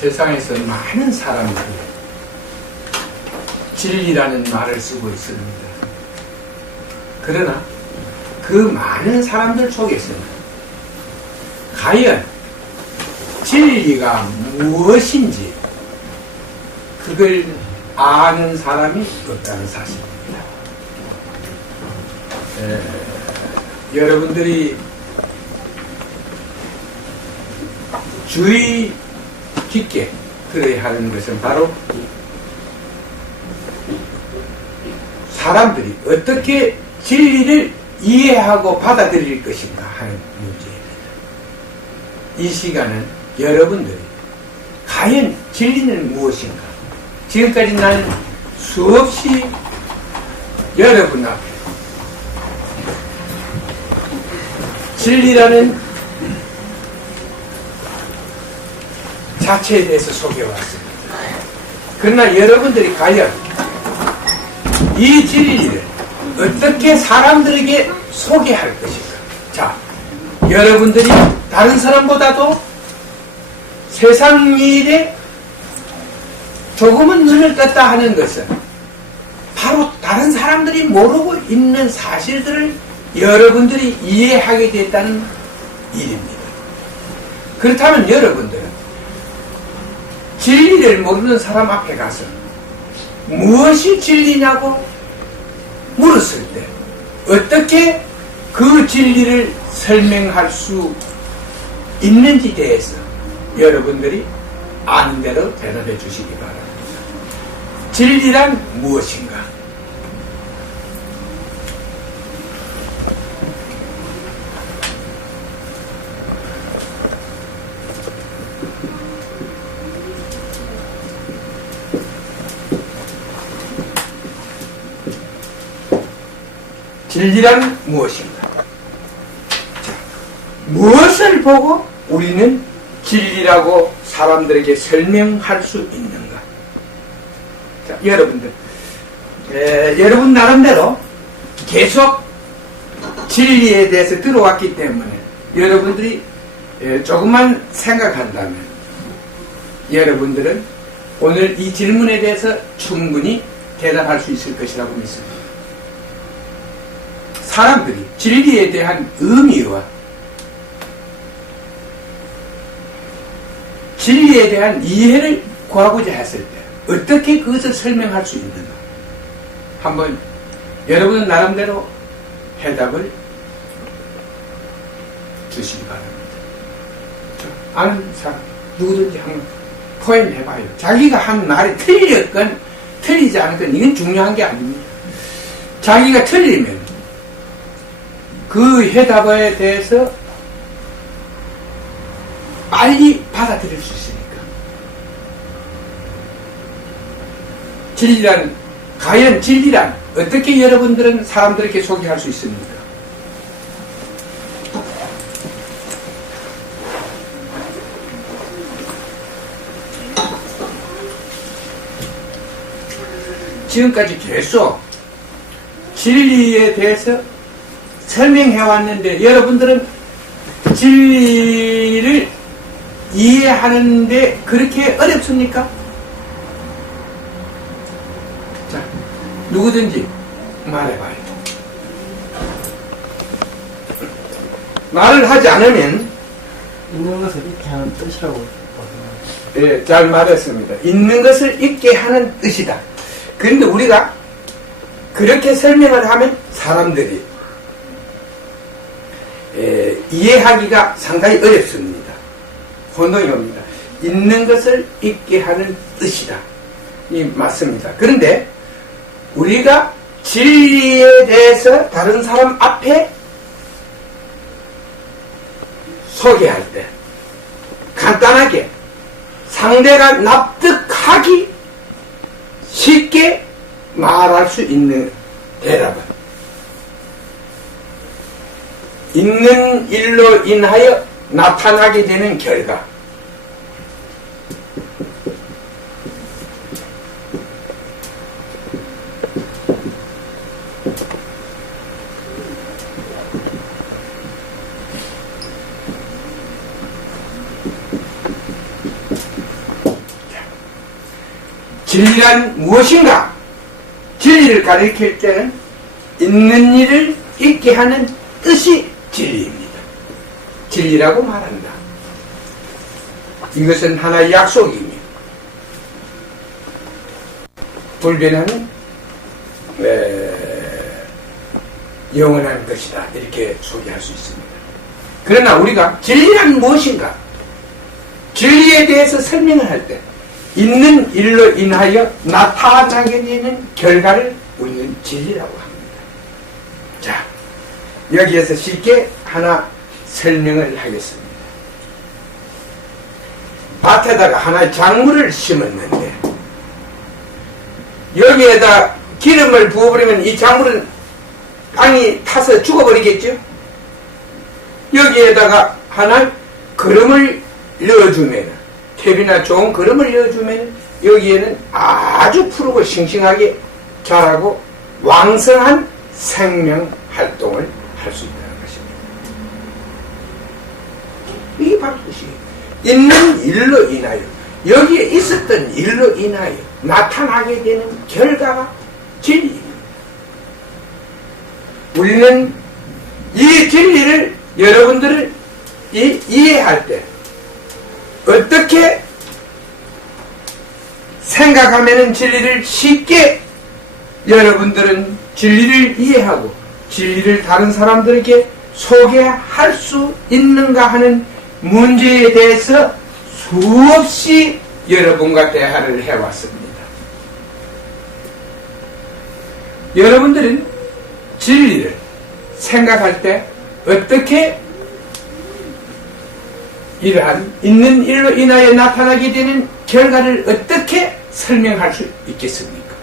세상에서 많은 사람들이 진리라는 말을 쓰고 있습니다. 그러나 그 많은 사람들 속에서는 과연 진리가 무엇인지 그걸 아는 사람이 없다는 사실입니다. 여러분들이 주의 깊게 들어야 하는 것은 바로 사람들이 어떻게 진리를 이해하고 받아들일 것인가 하는 문제입니다. 이 시간은 여러분들이 과연 진리는 무엇인가? 지금까지 나는 수없이 여러분 앞에 진리라는 자체에 대해서 소개해왔습니다. 그러나 여러분들이 과연 이 진리를 어떻게 사람들에게 소개할 것인가? 자, 여러분들이 다른 사람보다도 세상 일에 조금은 눈을 떴다 하는 것은 바로 다른 사람들이 모르고 있는 사실들을 여러분들이 이해하게 됐다는 일입니다. 그렇다면 여러분들은 진리를 모르는 사람 앞에 가서 무엇이 진리냐고 물었을 때 어떻게 그 진리를 설명할 수 있는지 대해서 여러분들이 아는 대로 대답해 주시기 바랍니다. 진리란 무엇인가? 진리란 무엇인가? 자, 무엇을 보고 우리는 진리라고 사람들에게 설명할 수 있는가? 자, 여러분들, 여러분 나름대로 계속 진리에 대해서 들어왔기 때문에 여러분들이 조금만 생각한다면 여러분들은 오늘 이 질문에 대해서 충분히 대답할 수 있을 것이라고 믿습니다. 사람들이 진리에 대한 의미와 진리에 대한 이해를 구하고자 했을 때 어떻게 그것을 설명할 수 있는가? 한번 여러분 나름대로 해답을 주시기 바랍니다. 아는 사람 누구든지 한번 포함해봐요. 자기가 한 말이 틀렸건 틀리지 않건 이건 중요한 게 아닙니다. 자기가 틀리면 그 해답에 대해서 빨리 받아들일 수 있으니까. 진리란, 과연 진리란 어떻게 여러분들은 사람들에게 소개할 수 있습니까? 지금까지 계속 진리에 대해서 설명해 왔는데 여러분들은 진리를 이해하는데 그렇게 어렵습니까? 자, 누구든지 말해봐요. 말을 하지 않으면 있는 것을 잊게 하는 뜻이라고. 예, 잘 말했습니다. 있는 것을 잊게 하는 뜻이다. 그런데 우리가 그렇게 설명을 하면 사람들이 이해하기가 상당히 어렵습니다. 혼동이 옵니다. 있는 것을 잊게 하는 뜻이다. 이 맞습니다. 그런데 우리가 진리에 대해서 다른 사람 앞에 소개할 때 간단하게 상대가 납득하기 쉽게 말할 수 있는 대답은 있는 일로 인하여 나타나게 되는 결과, 진리란 무엇인가? 진리를 가리킬 때는 있는 일을 있게 하는 뜻이 진리입니다. 진리라고 말한다. 이것은 하나의 약속입니다. 불변하는 영원한 것이다. 이렇게 소개할 수 있습니다. 그러나 우리가 진리란 무엇인가? 진리에 대해서 설명을 할 때 있는 일로 인하여 나타나게 되는 결과를 우리는 진리라고 합니다. 자, 여기에서 쉽게 하나 설명을 하겠습니다. 밭에다가 하나의 작물을 심었는데 여기에다 기름을 부어버리면 이 작물은 땅이 타서 죽어버리겠죠? 여기에다가 하나 거름을 넣어주면, 탭이나 좋은 거름을 넣어주면 여기에는 아주 푸르고 싱싱하게 자라고 왕성한 생명 활동을 할 수 있다는 것입니다. 이게 바로 뜻이에요. 있는 일로 인하여, 여기에 있었던 일로 인하여 나타나게 되는 결과가 진리입니다. 우리는 이 진리를 여러분들을 이해할 때 어떻게 생각하면 진리를 쉽게 여러분들은 진리를 이해하고 진리를 다른 사람들에게 소개할 수 있는가 하는 문제에 대해서 수없이 여러분과 대화를 해왔습니다. 여러분들은 진리를 생각할 때 어떻게 이러한 있는 일로 인하여 나타나게 되는 결과를 어떻게 설명할 수 있겠습니까?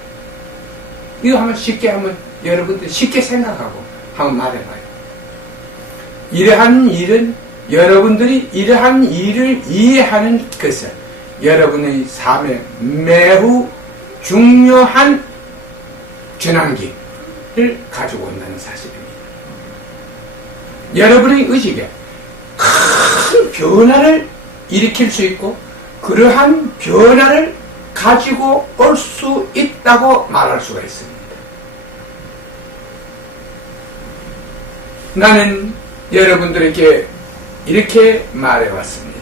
이거 한번 쉽게 한번 여러분들 쉽게 생각하고 한번 말해봐요. 이러한 일은 여러분들이 이러한 일을 이해하는 것은 여러분의 삶에 매우 중요한 전환기를 가지고 온다는 사실입니다. 여러분의 의식에 큰 변화를 일으킬 수 있고 그러한 변화를 가지고 올 수 있다고 말할 수가 있습니다. 나는 여러분들에게 이렇게 말해왔습니다.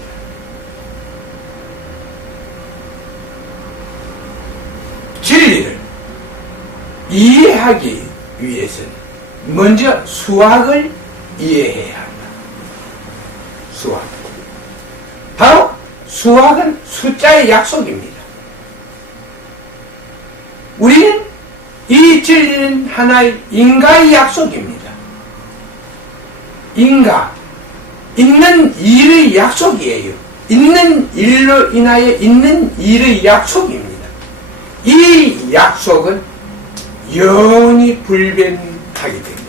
진리를 이해하기 위해서는 먼저 수학을 이해해야 한다. 수학. 바로 수학은 숫자의 약속입니다. 우리는 이 진리는 하나의 인가의 약속입니다. 인가, 있는 일의 약속이에요. 있는 일로 인하여 있는 일의 약속입니다. 이 약속은 영원히 불변하게 됩니다.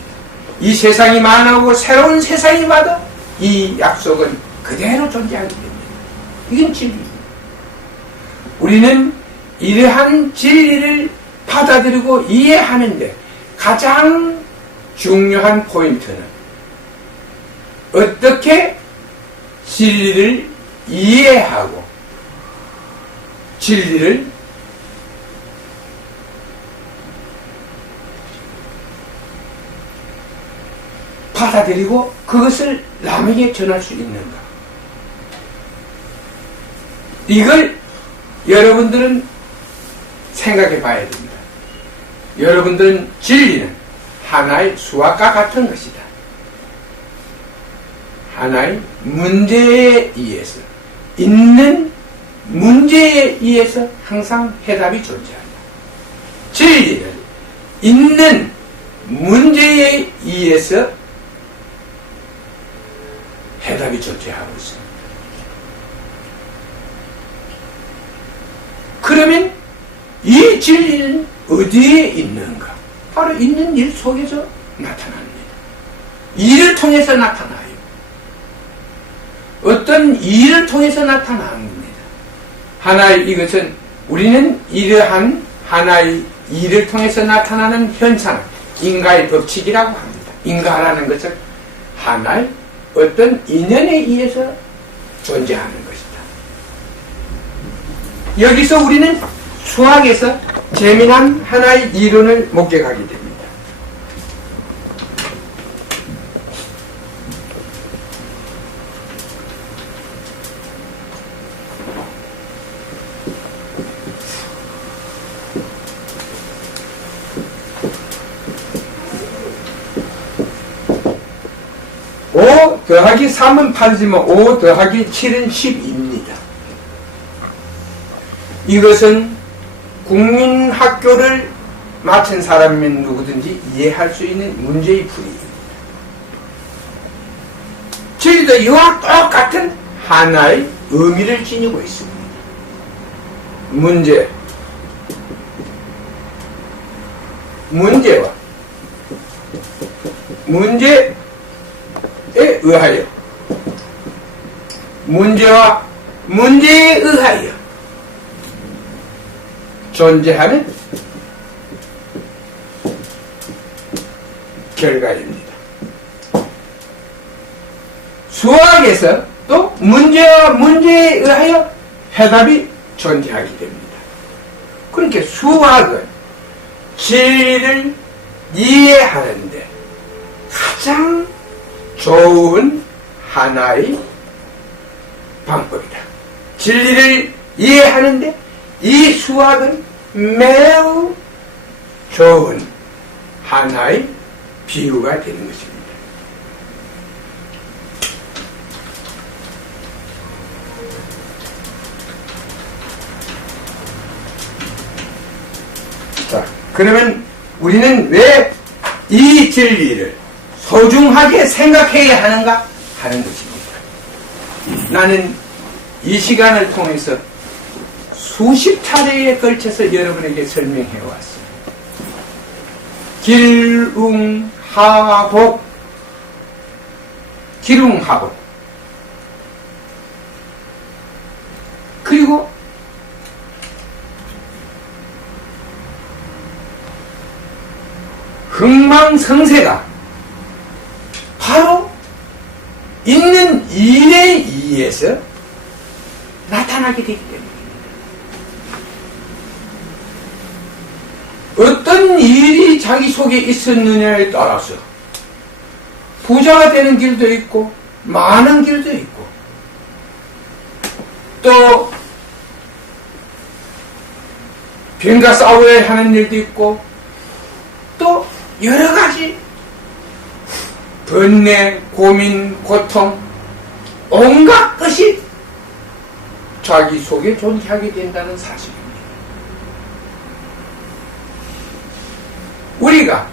이 세상이 만하고 새로운 세상이 와도 이 약속은 그대로 존재하게 됩니다. 이건 진리입니다. 우리는 이러한 진리를 받아들이고 이해하는데 가장 중요한 포인트는 어떻게 진리를 이해하고 진리를 받아들이고 그것을 남에게 전할 수 있는가. 이걸 여러분들은 생각해 봐야 됩니다. 여러분들은 진리는 하나의 수학과 같은 것이다. 하나의 문제에 의해서, 있는 문제에 의해서 항상 해답이 존재한다. 진리는 있는 문제에 의해서 해답이 존재하고 있습니다. 그러면 이 진리는 어디에 있는가? 바로 있는 일 속에서 나타납니다. 일을 통해서 나타나요. 어떤 일을 통해서 나타나는 겁니다. 하나의 이것은 우리는 이러한 하나의 일을 통해서 나타나는 현상, 인가의 법칙이라고 합니다. 인가라는 것은 하나의 어떤 인연에 의해서 존재하는 것이다. 여기서 우리는 수학에서 재미난 하나의 이론을 목격하게 됩니다. 오 더하기 3은 8이지만 5 더하기 7은 10입니다. 이것은 국민학교를 마친 사람이면 누구든지 이해할 수 있는 문제의 풀이입니다. 저희도 이와 똑같은 하나의 의미를 지니고 있습니다. 문제와 문제에 의하여 문제와 문제에 의하여 존재하는 결과입니다. 수학에서 또 문제와 문제에 의하여 해답이 존재하게 됩니다. 그러니까 수학은 진리를 이해하는데 가장 좋은 하나의 방법이다. 진리를 이해하는데 이 수학은 매우 좋은 하나의 비유가 되는 것입니다. 자, 그러면 우리는 왜 이 진리를 소중하게 생각해야 하는가 하는 것입니다. 나는 이 시간을 통해서 수십 차례에 걸쳐서 여러분에게 설명해 왔습니다. 기륭하복 그리고 흥망성쇠가 바로 있는 일에 의해서 나타나게 되기 때문입니다. 어떤 일이 자기 속에 있었느냐에 따라서 부자가 되는 길도 있고 많은 길도 있고 또 뱀과 싸워야 하는 일도 있고 또 여러 가지 번뇌, 고민, 고통 온갖 것이 자기 속에 존재하게 된다는 사실입니다. 우리가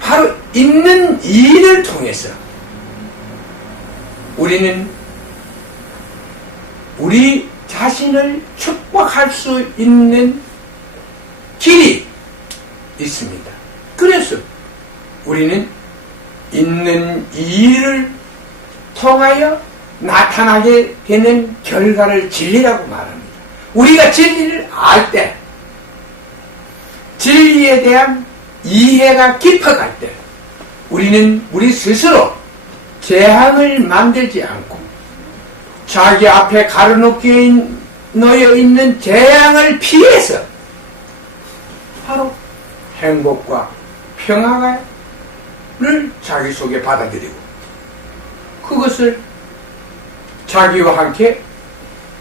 바로 있는 일을 통해서 우리는 우리 자신을 축복할 수 있는 길이 있습니다. 그래서 우리는 있는 일을 통하여 나타나게 되는 결과를 진리라고 말합니다. 우리가 진리를 알 때, 진리에 대한 이해가 깊어갈 때, 우리는 우리 스스로 재앙을 만들지 않고 자기 앞에 가로놓여 있는 재앙을 피해서 바로 행복과 평화를 자기 속에 받아들이고 그것을 자기와 함께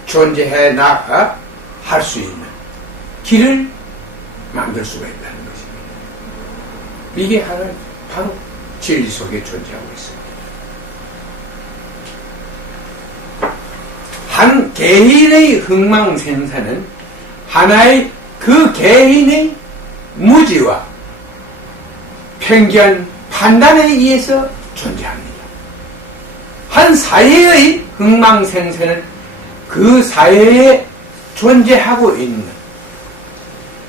존재해 나가 할 수 있는 길을 만들 수가 있다는 것입니다. 이게 바로 진리 속에 존재하고 있습니다. 한 개인의 흥망생사는 하나의 그 개인의 무지와 편견, 판단에 의해서 존재합니다. 한 사회의 흥망생사는 그 사회에 존재하고 있는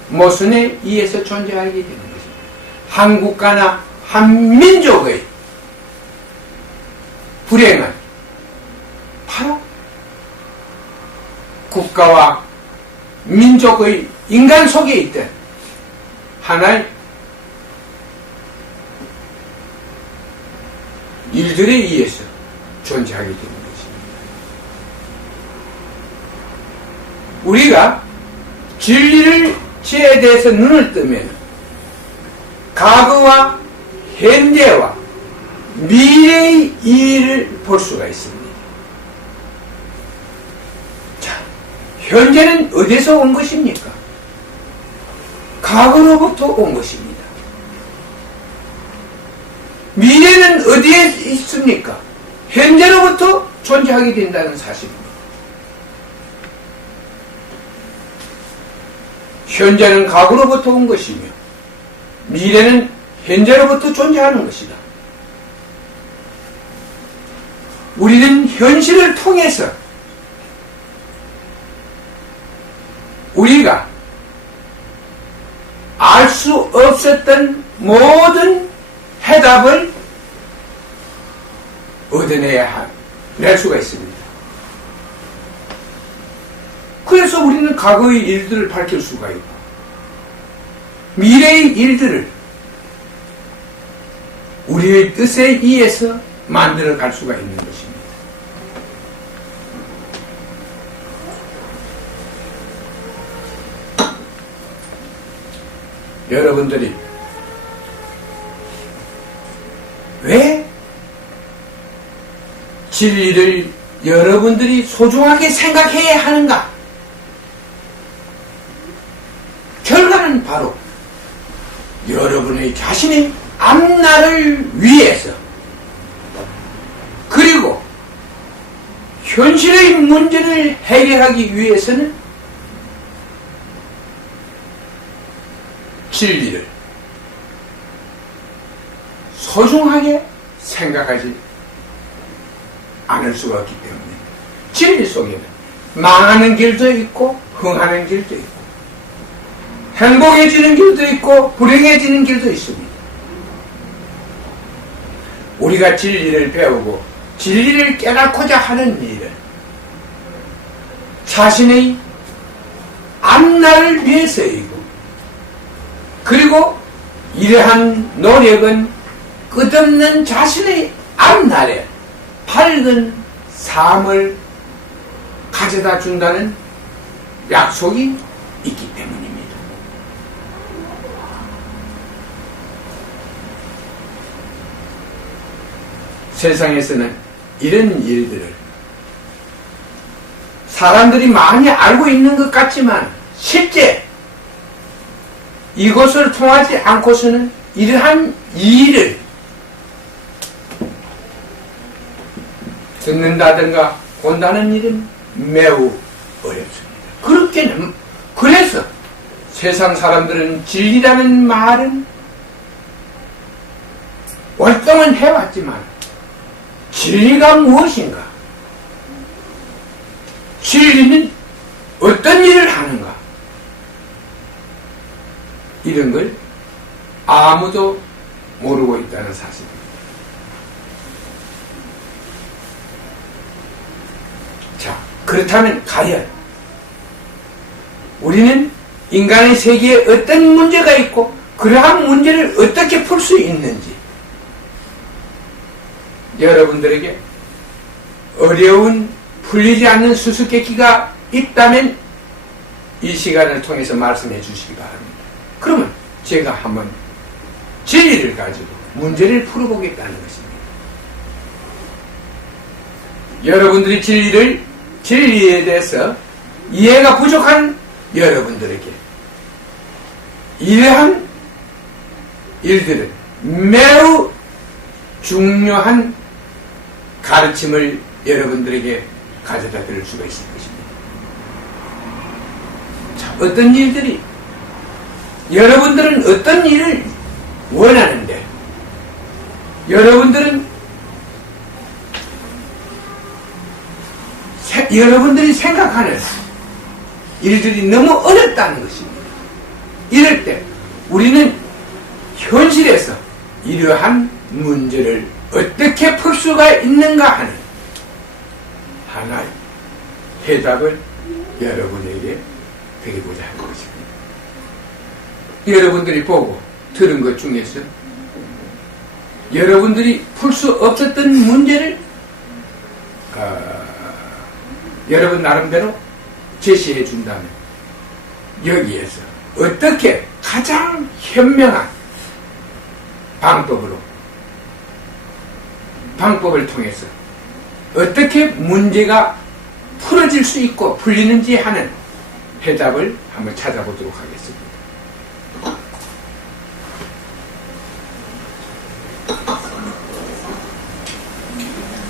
모순에 의해서 존재하게 되는 것입니다. 한 국가나 한 민족의 불행은 바로 국가와 민족의 인간 속에 있던 하나의 일들에 의해서 존재하게 되는 것입니다. 우리가 진리를 지에 대해서 눈을 뜨면 과거와 현재와 미래의 일을 볼 수가 있습니다. 자, 현재는 어디서 온 것입니까? 과거로부터 온 것입니다. 미래는 어디에 있습니까? 현재로부터 존재하게 된다는 사실입니다. 현재는 과거로부터 온 것이며 미래는 현재로부터 존재하는 것이다. 우리는 현실을 통해서 우리가 알 수 없었던 모든 해답을 낼 수가 있습니다. 그래서 우리는 과거의 일들을 밝힐 수가 있고 미래의 일들을 우리의 뜻에 의해서 만들어 갈 수가 있는 것입니다. 여러분들이 왜 진리를 여러분들이 소중하게 생각해야 하는가? 결과는 바로 여러분의 자신의 앞날을 위해서 그리고 현실의 문제를 해결하기 위해서는 진리를 소중하게 생각하지 않을 수가 없기 때문에 진리 속에는 망하는 길도 있고 흥하는 길도 있고 행복해지는 길도 있고 불행해지는 길도 있습니다. 우리가 진리를 배우고 진리를 깨닫고자 하는 일은 자신의 앞날을 위해서이고 그리고 이러한 노력은 끝없는 자신의 앞날에 밝은 삶을 가져다 준다는 약속이 있기 때문입니다. 세상에서는 이런 일들을 사람들이 많이 알고 있는 것 같지만 실제 이것을 통하지 않고서는 이러한 일을 듣는다든가 본다는 일은 매우 어렵습니다. 그래서 세상 사람들은 진리라는 말은 월등은 해왔지만 진리가 무엇인가? 진리는 어떤 일을 하는가? 이런 걸 아무도 모르고 있다는 사실입니다. 자, 그렇다면 과연 우리는 인간의 세계에 어떤 문제가 있고 그러한 문제를 어떻게 풀 수 있는지 여러분들에게 어려운 풀리지 않는 수수께끼가 있다면 이 시간을 통해서 말씀해 주시기 바랍니다. 그러면 제가 한번 진리를 가지고 문제를 풀어보겠다는 것입니다. 여러분들이 진리에 대해서 이해가 부족한 여러분들에게 이러한 일들은 매우 중요한 가르침을 여러분들에게 가져다 드릴 수가 있을 것입니다. 자, 어떤 일들이 여러분들은 어떤 일을 원하는데 여러분들이 생각하는 일들이 너무 어렵다는 것입니다. 이럴 때 우리는 현실에서 이러한 문제를 어떻게 풀 수가 있는가 하는 하나의 해답을 여러분에게 드리고자 하는 것입니다. 여러분들이 보고 들은 것 중에서 여러분들이 풀 수 없었던 문제를 여러분 나름대로 제시해 준다면 여기에서 어떻게 가장 현명한 방법을 통해서 어떻게 문제가 풀어질 수 있고 풀리는지 하는 해답을 한번 찾아보도록 하겠습니다.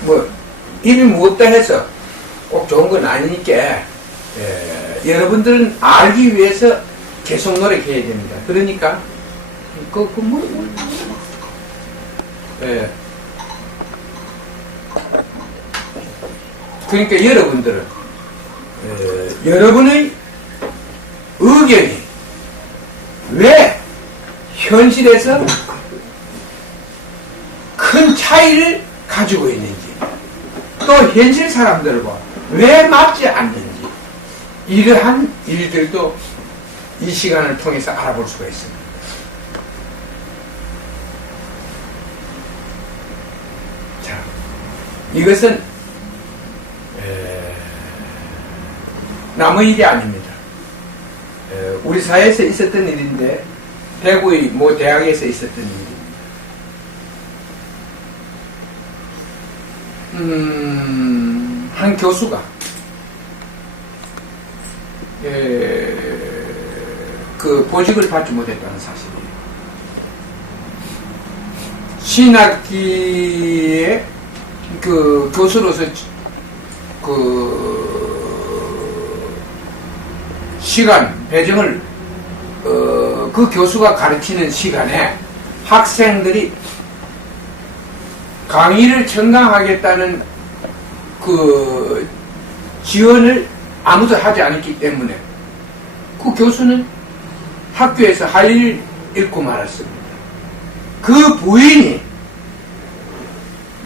뭐 입이 무겁다 해서 꼭 좋은 건 아니니까 여러분들은 알기 위해서 계속 노력해야 됩니다. 그러니까 그러니까 여러분들은 여러분의 의견이 왜 현실에서 큰 차이를 가지고 있는지, 또 현실 사람들과 왜 맞지 않는지, 이러한 일들도 이 시간을 통해서 알아볼 수가 있습니다. 자, 이것은 남의 일이 아닙니다. 우리 사회에서 있었던 일인데, 대구의 모 대학에서 있었던 일입니다. 한 교수가 그 보직을 받지 못했다는 사실이에요. 신학기에 그 교수로서 그 시간 배정을 그 교수가 가르치는 시간에 학생들이 강의를 청강하겠다는 그 지원을 아무도 하지 않았기 때문에 그 교수는 학교에서 할 일을 잃고 말았습니다. 그 부인이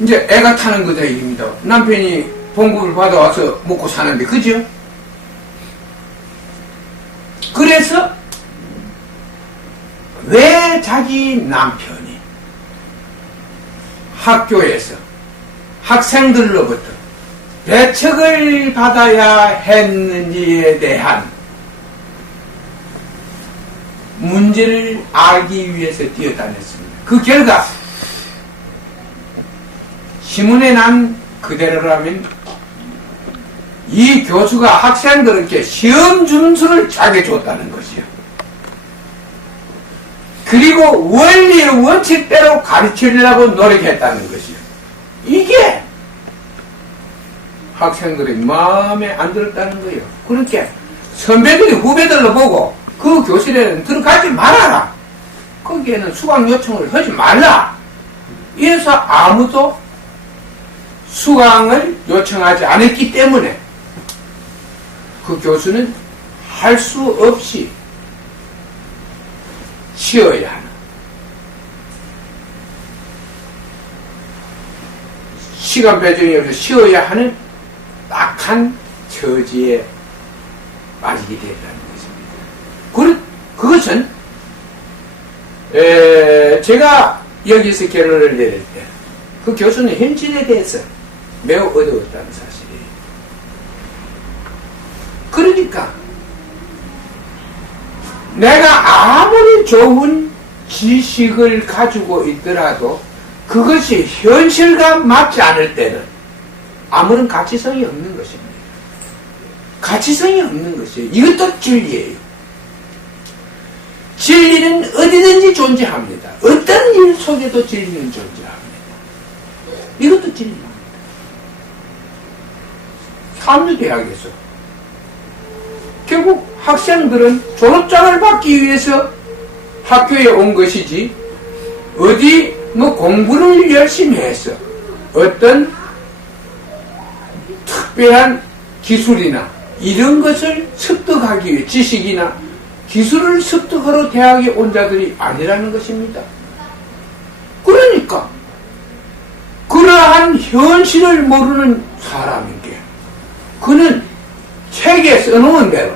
이제 애가 타는 거다 얘기입니다. 남편이 봉급을 받아와서 먹고 사는데, 그죠? 그래서 왜 자기 남편이 학교에서 학생들로부터 배척을 받아야 했는지에 대한 문제를 알기 위해서 뛰어다녔습니다. 그 결과 신문에 난 그대로라면 이 교수가 학생들에게 시험 점수를 짜게 줬다는 것이요. 그리고 원리의 원칙대로 가르치려고 노력했다는 것이요. 이게 학생들의 마음에 안 들었다는 거예요. 그러니까 선배들이 후배들로 보고 그 교실에는 들어가지 말아라. 거기에는 수강 요청을 하지 말라. 이래서 아무도 수강을 요청하지 않았기 때문에 그 교수는 할 수 없이 쉬어야 하는, 시간 배정이 없어서 쉬어야 하는 딱한 처지에 빠지게 됐다는 것입니다. 그것은 제가 여기서 결론을 내릴 때 그 교수는 현실에 대해서 매우 어려웠다는 사실이에요. 그러니까 내가 아무리 좋은 지식을 가지고 있더라도 그것이 현실과 맞지 않을 때는 아무런 가치성이 없는 것입니다. 가치성이 없는 것이에요. 이것도 진리예요. 진리는 어디든지 존재합니다. 어떤 일 속에도 진리는 존재합니다. 이것도 진리입니다. 삼류대학에서 결국 학생들은 졸업장을 받기 위해서 학교에 온 것이지 어디 뭐 공부를 열심히 해서 어떤 특별한 기술이나 이런 것을 습득하기 위해 지식이나 기술을 습득하러 대학에 온 자들이 아니라는 것입니다. 그러니까 그러한 현실을 모르는 사람인 게 그는 책에 써놓은 대로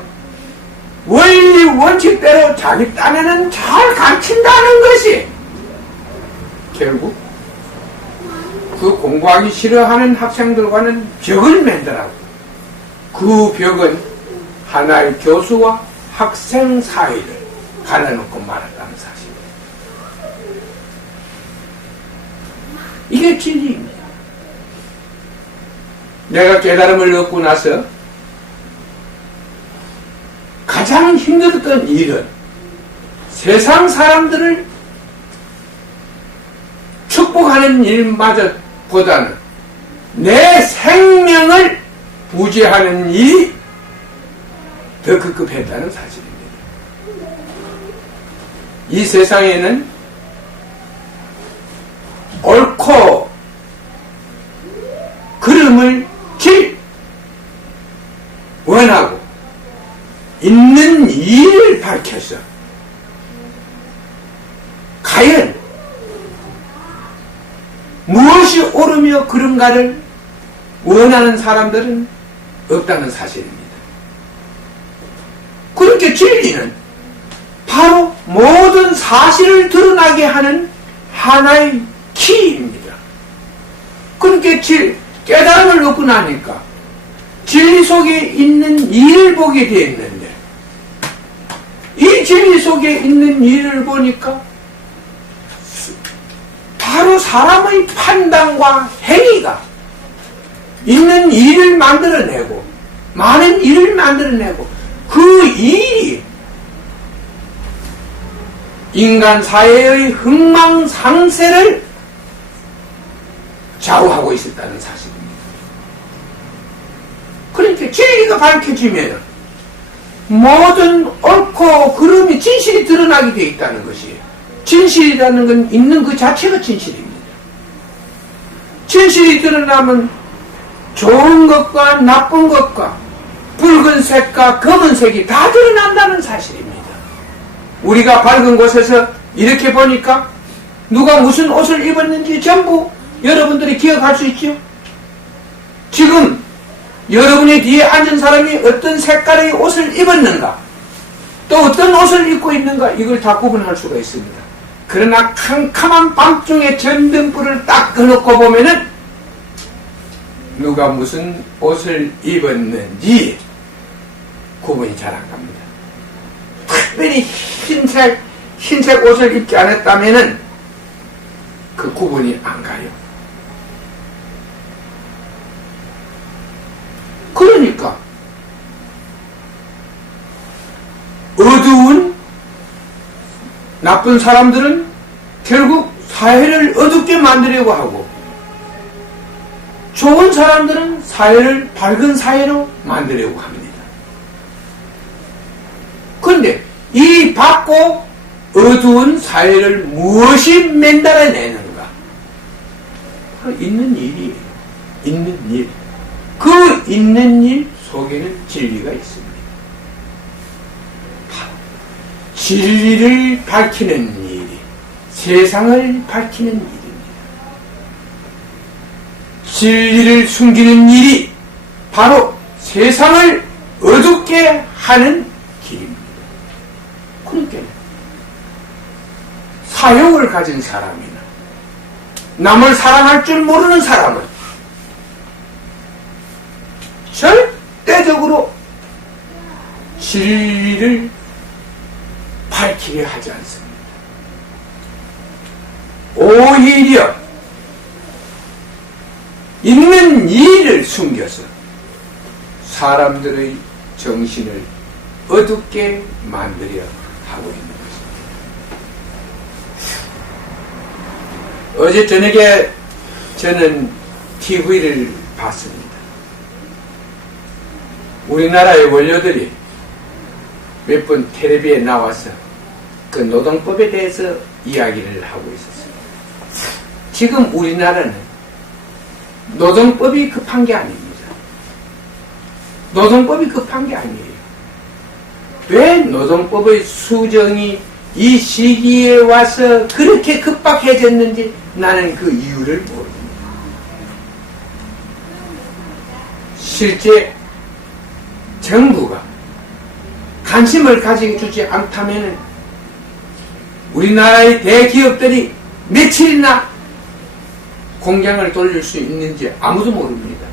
원리 원칙대로 자기 딴에는 잘 가르친다는 것이 결국 그 공부하기 싫어하는 학생들과는 벽을 만들라고. 그 벽은 하나의 교수와 학생 사회를 갈라놓고 말았다는 사실이에요. 이게 진리입니다. 내가 깨달음을 얻고 나서 가장 힘들었던 일은 세상 사람들을 축복하는 일마저보다는 내 생명을 부지하는 일이 더 급급했다는 사실입니다. 이 세상에는 옳고 그름을 길 원하고 있는 일을 밝혀서 과연 무엇이 옳으며 그른가를 원하는 사람들은 없다는 사실입니다. 그렇게 진리는 바로 모든 사실을 드러나게 하는 하나의 키입니다. 그렇게 깨달음을 얻고 나니까 진리 속에 있는 일을 보게 되었는데, 이 진리 속에 있는 일을 보니까 바로 사람의 판단과 행위가 있는 일을 만들어내고 많은 일을 만들어내고 그 일이 인간 사회의 흥망상쇠를 좌우하고 있었다는 사실입니다. 그러니까 진리가 밝혀지면 모든 옳고 그름이 진실이 드러나게 되어 있다는 것이에요. 진실이라는 건 있는 그 자체가 진실입니다. 진실이 드러나면 좋은 것과 나쁜 것과 붉은색과 검은색이 다 드러난다는 사실입니다. 우리가 밝은 곳에서 이렇게 보니까 누가 무슨 옷을 입었는지 전부 여러분들이 기억할 수 있죠? 지금 여러분의 뒤에 앉은 사람이 어떤 색깔의 옷을 입었는가, 또 어떤 옷을 입고 있는가, 이걸 다 구분할 수가 있습니다. 그러나 캄캄한 밤중에 전등불을 딱 꺼놓고 보면은 누가 무슨 옷을 입었는지 구분이 잘 안 갑니다. 특별히 흰색 옷을 입지 않았다면은 그 구분이 안 가요. 그러니까 어두운 나쁜 사람들은 결국 사회를 어둡게 만들려고 하고, 좋은 사람들은 사회를 밝은 사회로 만들려고 합니다. 그런데 이 밝고 어두운 사회를 무엇이 맨달아내는가? 바로 있는 일이에요. 있는 일. 그 있는 일 속에는 진리가 있습니다. 진리를 밝히는 일이 세상을 밝히는 일입니다. 진리를 숨기는 일이 바로 세상을 어둡게 하는 길입니다. 그러니까 사욕을 가진 사람이나 남을 사랑할 줄 모르는 사람은 절대적으로 진리를 밝히려 하지 않습니다. 오히려 있는 일을 숨겨서 사람들의 정신을 어둡게 만들려 하고 있는 것입니다. 어제 저녁에 저는 TV를 봤습니다. 우리나라의 원료들이 몇 번 텔레비에 나와서 그 노동법에 대해서 이야기를 하고 있었어요. 지금 우리나라는 노동법이 급한 게 아닙니다. 노동법이 급한 게 아니에요. 왜 노동법의 수정이 이 시기에 와서 그렇게 급박해졌는지 나는 그 이유를 모릅니다. 실제 정부가 관심을 가져주지 않다면 우리나라의 대기업들이 며칠이나 공장을 돌릴 수 있는지 아무도 모릅니다.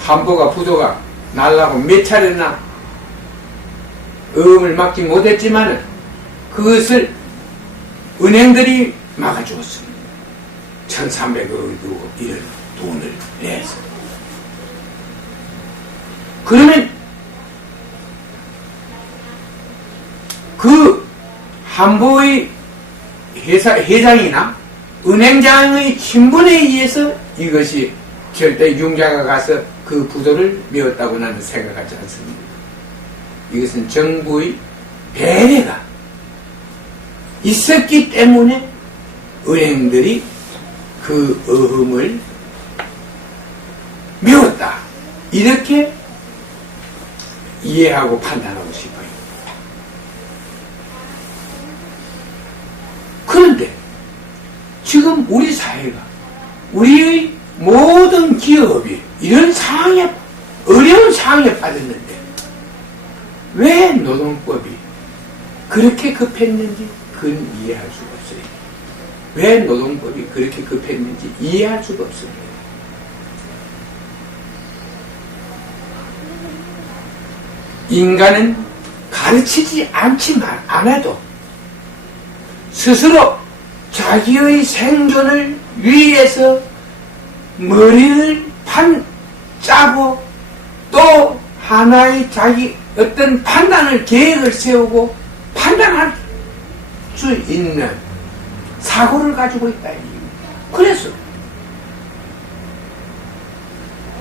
한보가 부도가 날라고 몇 차례나 어음을 막지 못했지만은 그것을 은행들이 막아주었습니다. 1300억도 이런 돈을 내서. 그러면 그 한보의 회장이나 은행장의 신분에 의해서 이것이 절대 융자가 가서 그 부도를 메웠다고 나는 생각하지 않습니다. 이것은 정부의 배려가 있었기 때문에 은행들이 그 어음을 메웠다. 이렇게 이해하고 판단하고 싶어요. 그런데 지금 우리 사회가 우리의 모든 기업이 이런 상황에 어려운 상황에 빠졌는데 왜 노동법이 그렇게 급했는지 그건 이해할 수가 없어요. 왜 노동법이 그렇게 급했는지 이해할 수가 없습니다. 인간은 가르치지 않지만 않아도 스스로 자기의 생존을 위해서 머리를 짜고 또 하나의 자기 어떤 판단을 계획을 세우고 판단할 수 있는 사고를 가지고 있다. 그래서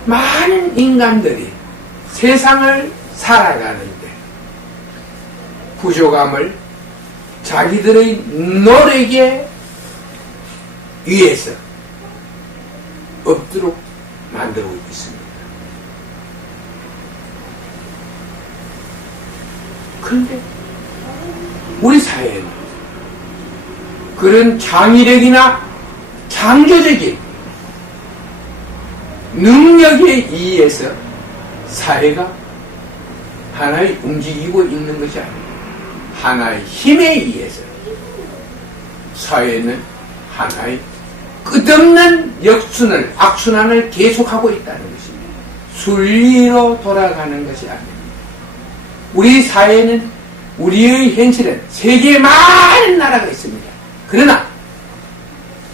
많은 인간들이 세상을 살아가는데 부족함을 자기들의 노력에 의해서 없도록 만들고 있습니다. 그런데 우리 사회는 그런 창의력이나 창조적인 능력에 의해서 사회가 하나의 움직이고 있는 것이 아닙니다. 하나의 힘에 의해서 사회는 하나의 끝없는 역순을, 악순환을 계속하고 있다는 것입니다. 순리로 돌아가는 것이 아닙니다. 우리 사회는, 우리의 현실은 세계에 많은 나라가 있습니다. 그러나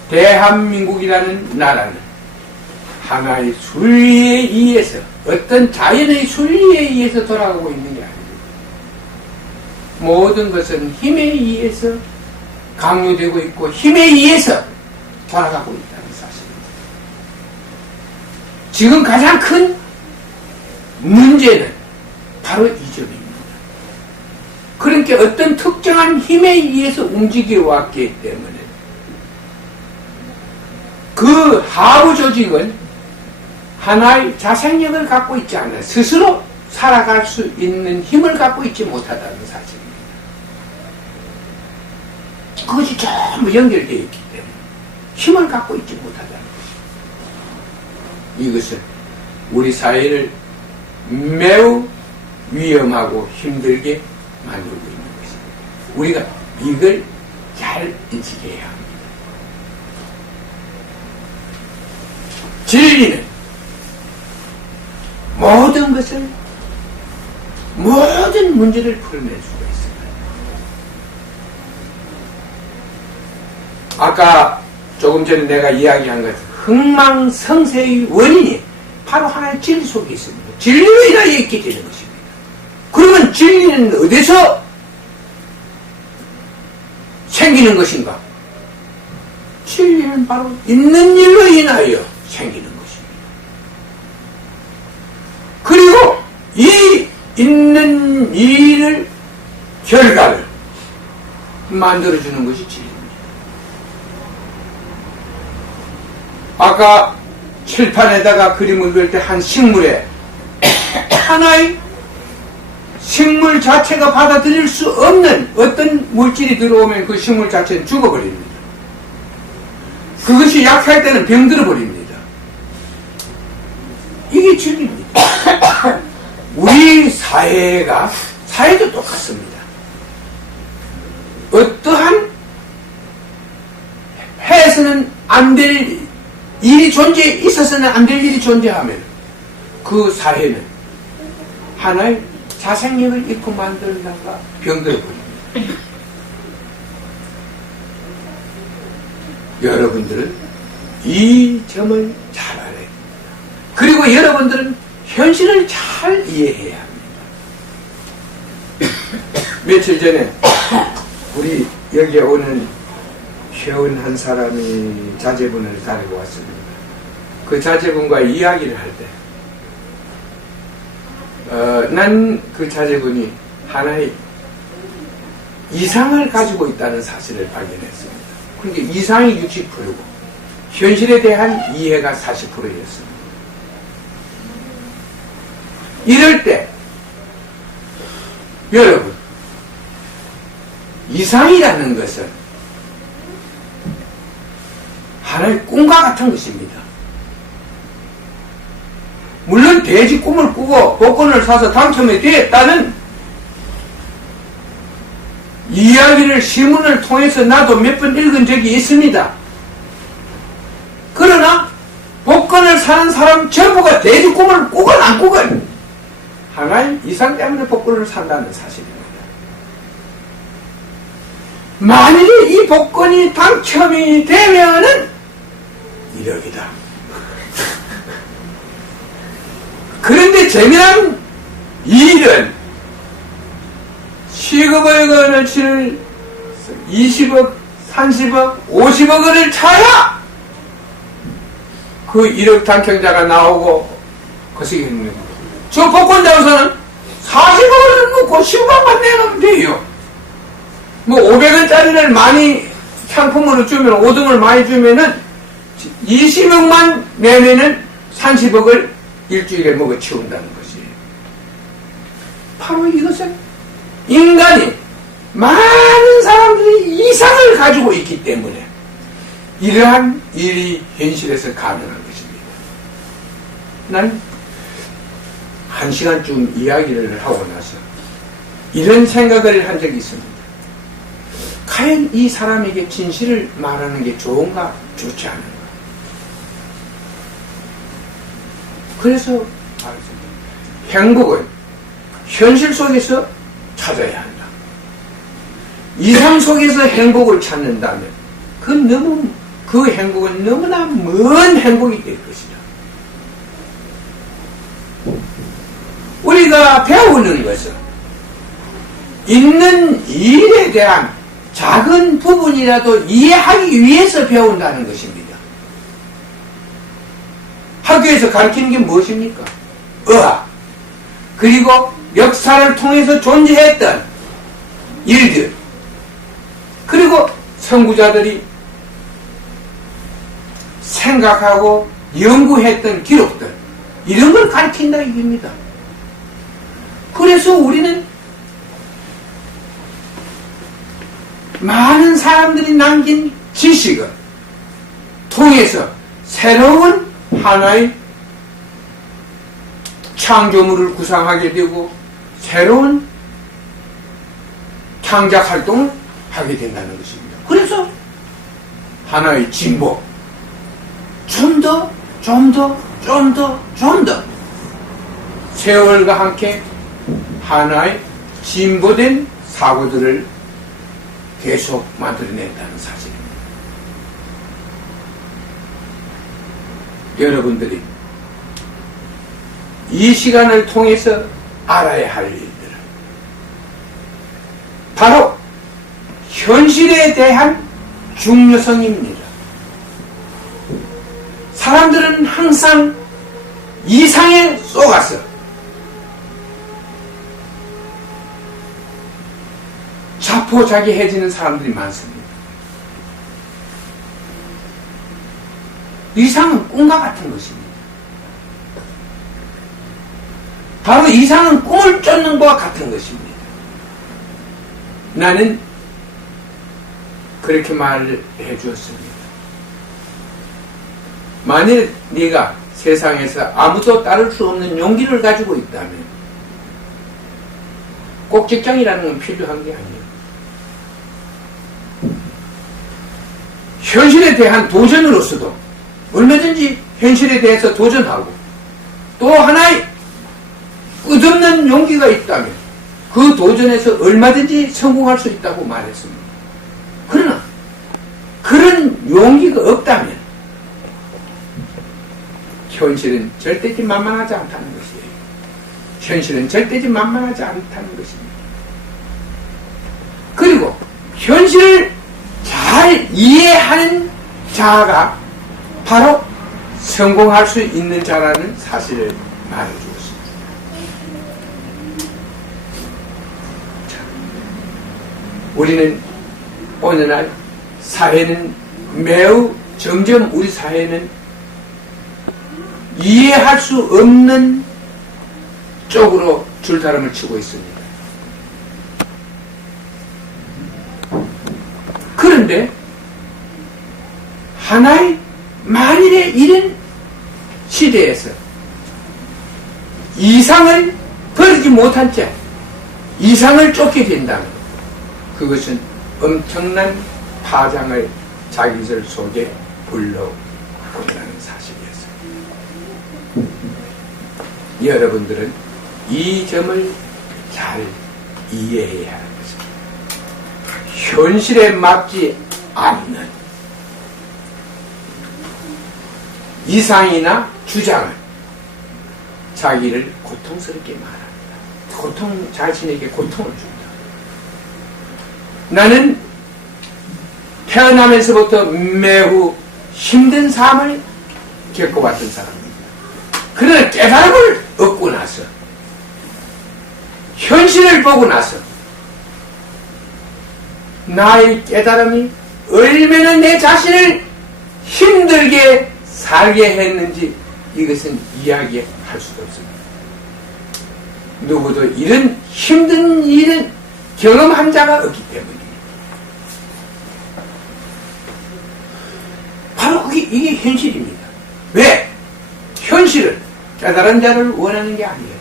대한민국이라는 나라는 하나의 순리에 의해서, 어떤 자연의 순리에 의해서 돌아가고 있는 게 아닙니다. 모든 것은 힘에 의해서 강요되고 있고 힘에 의해서 돌아가고 있다는 사실입니다. 지금 가장 큰 문제는 바로 이 점입니다. 그러니까 어떤 특정한 힘에 의해서 움직여 왔기 때문에 그 하부 조직은 하나의 자생력을 갖고 있지 않아요. 스스로 살아갈 수 있는 힘을 갖고 있지 못하다는 사실입니다. 그것이 전부 연결되어 있기 때문에 힘을 갖고 있지 못하다는 것입니다. 이것은 우리 사회를 매우 위험하고 힘들게 만들고 있는 것입니다. 우리가 이걸 잘 인식해야 합니다. 진리는 모든 것을, 모든 문제를 풀어낼 수가 있습니다. 아까 조금 전에 내가 이야기한 것, 흥망성쇠의 원인이 바로 하나의 진리 속에 있습니다. 진리로 인하여 있게 되는 것입니다. 그러면 진리는 어디서 생기는 것인가? 진리는 바로 있는 일로 인하여 생기는 것입니다. 그리고 이 있는 일을, 결과를 만들어주는 것이 진리입니다. 아까 칠판에다가 그림을 그릴 때 한 식물에 하나의 식물 자체가 받아들일 수 없는 어떤 물질이 들어오면 그 식물 자체는 죽어버립니다. 그것이 약할 때는 병들어 버립니다. 이게 진리입니다. 우리 사회도 똑같습니다. 어떠한 해서는 안 될 일이 있어서는 안 될 일이 존재하면 그 사회는 하나의 자생력을 잃고 만들다가 병들어버립니다. 여러분들은 이 점을 잘 알아야 됩니다. 그리고 여러분들은 현실을 잘 이해해야 합니다. 며칠 전에 우리 여기에 오는 회원 한 사람이 자제분을 데리고 왔습니다. 그 자제분과 이야기를 할 때 난 그 자제분이 하나의 이상을 가지고 있다는 사실을 발견했습니다. 그러니까 이상이 60%고 현실에 대한 이해가 40%였습니다. 이럴 때 여러분, 이상이라는 것은 하나의 꿈과 같은 것입니다. 물론 돼지 꿈을 꾸고 복권을 사서 당첨이 되었다는 이야기를 신문을 통해서 나도 몇 번 읽은 적이 있습니다. 그러나 복권을 사는 사람 전부가 돼지 꿈을 꾸건 안 꾸건 하나의 이상 때문에 복권을 산다는 사실입니다. 만일에 이 복권이 당첨이 되면은 1억이다. 그런데 재미난 일은 시급을 칠 20억, 30억, 50억 원을 차야 그 1억 당첨자가 나오고 거시기 했는 겁니다. 저 복권 장사는 40억을 넣고 10억만 내놓으면 돼요. 뭐 500원짜리를 많이 상품으로 주면 5등을 많이 주면은 20억만 내면은 30억을 일주일에 먹어 치운다는 것이에요. 바로 이것은 인간이 많은 사람들이 이상을 가지고 있기 때문에 이러한 일이 현실에서 가능한 것입니다. 난 1시간쯤 이야기를 하고 나서 이런 생각을 한 적이 있습니다. 과연 이 사람에게 진실을 말하는 게 좋은가, 좋지 않은가. 그래서 말했습니다. 행복은 현실 속에서 찾아야 한다. 이상 속에서 행복을 찾는다면 그 행복은 너무나 먼 행복이 될 것이다. 우리가 배우는 것은 있는 일에 대한 작은 부분이라도 이해하기 위해서 배운다는 것입니다. 학교에서 가르치는 게 무엇입니까? 의학, 그리고 역사를 통해서 존재했던 일들, 그리고 선구자들이 생각하고 연구했던 기록들, 이런 걸 가르친다 이겁니다. 그래서 우리는 많은 사람들이 남긴 지식을 통해서 새로운 하나의 창조물을 구상하게 되고 새로운 창작 활동을 하게 된다는 것입니다. 그래서 하나의 진보, 좀 더 세월과 함께 하나의 진보된 사고들을 계속 만들어낸다는 사실입니다. 여러분들이 이 시간을 통해서 알아야 할 일들은 바로 현실에 대한 중요성입니다. 사람들은 항상 이상에 쏘가서 자포자기해지는 사람들이 많습니다. 이상은 꿈과 같은 것입니다. 바로 이상은 꿈을 쫓는 것과 같은 것입니다. 나는 그렇게 말을 해주었습니다. 만일 네가 세상에서 아무도 따를 수 없는 용기를 가지고 있다면 꼭 직장이라는 건 필요한 게 아니에요. 현실에 대한 도전으로서도 얼마든지 현실에 대해서 도전하고 또 하나의 끝없는 없는 용기가 있다면 그 도전에서 얼마든지 성공할 수 있다고 말했습니다. 그러나 그런 용기가 없다면 현실은 절대지 만만하지 않다는 것이에요. 현실은 절대지 만만하지 않다는 것입니다. 그리고 현실을 잘 이해하는 자가 바로 성공할 수 있는 자라는 사실을 말해주었습니다. 자, 우리는 오늘날 사회는 매우 점점 우리 사회는 이해할 수 없는 쪽으로 줄다름을 치고 있습니다. 그런데 하나의 만일의 이런 시대에서 이상을 버리지 못한 채 이상을 쫓게 된다면 그것은 엄청난 파장을 자기들 속에 불러온다는 사실이었습니다. 여러분들은 이 점을 잘 이해해야 하는 것입니다. 현실에 맞지 않는 이상이나 주장을 자기를 고통스럽게 말합니다. 자신에게 고통을 줍니다. 나는 태어나면서부터 매우 힘든 삶을 겪어왔던 사람입니다. 그러나 깨달음을 얻고 나서 현실을 보고 나서 나의 깨달음이 얼마나 내 자신을 힘들게 살게 했는지 이것은 이야기할 수도 없습니다. 누구도 이런 힘든 일은 경험한 자가 없기 때문입니다. 바로 이게 현실입니다. 왜? 현실은 깨달은 자를 원하는 게 아니었다.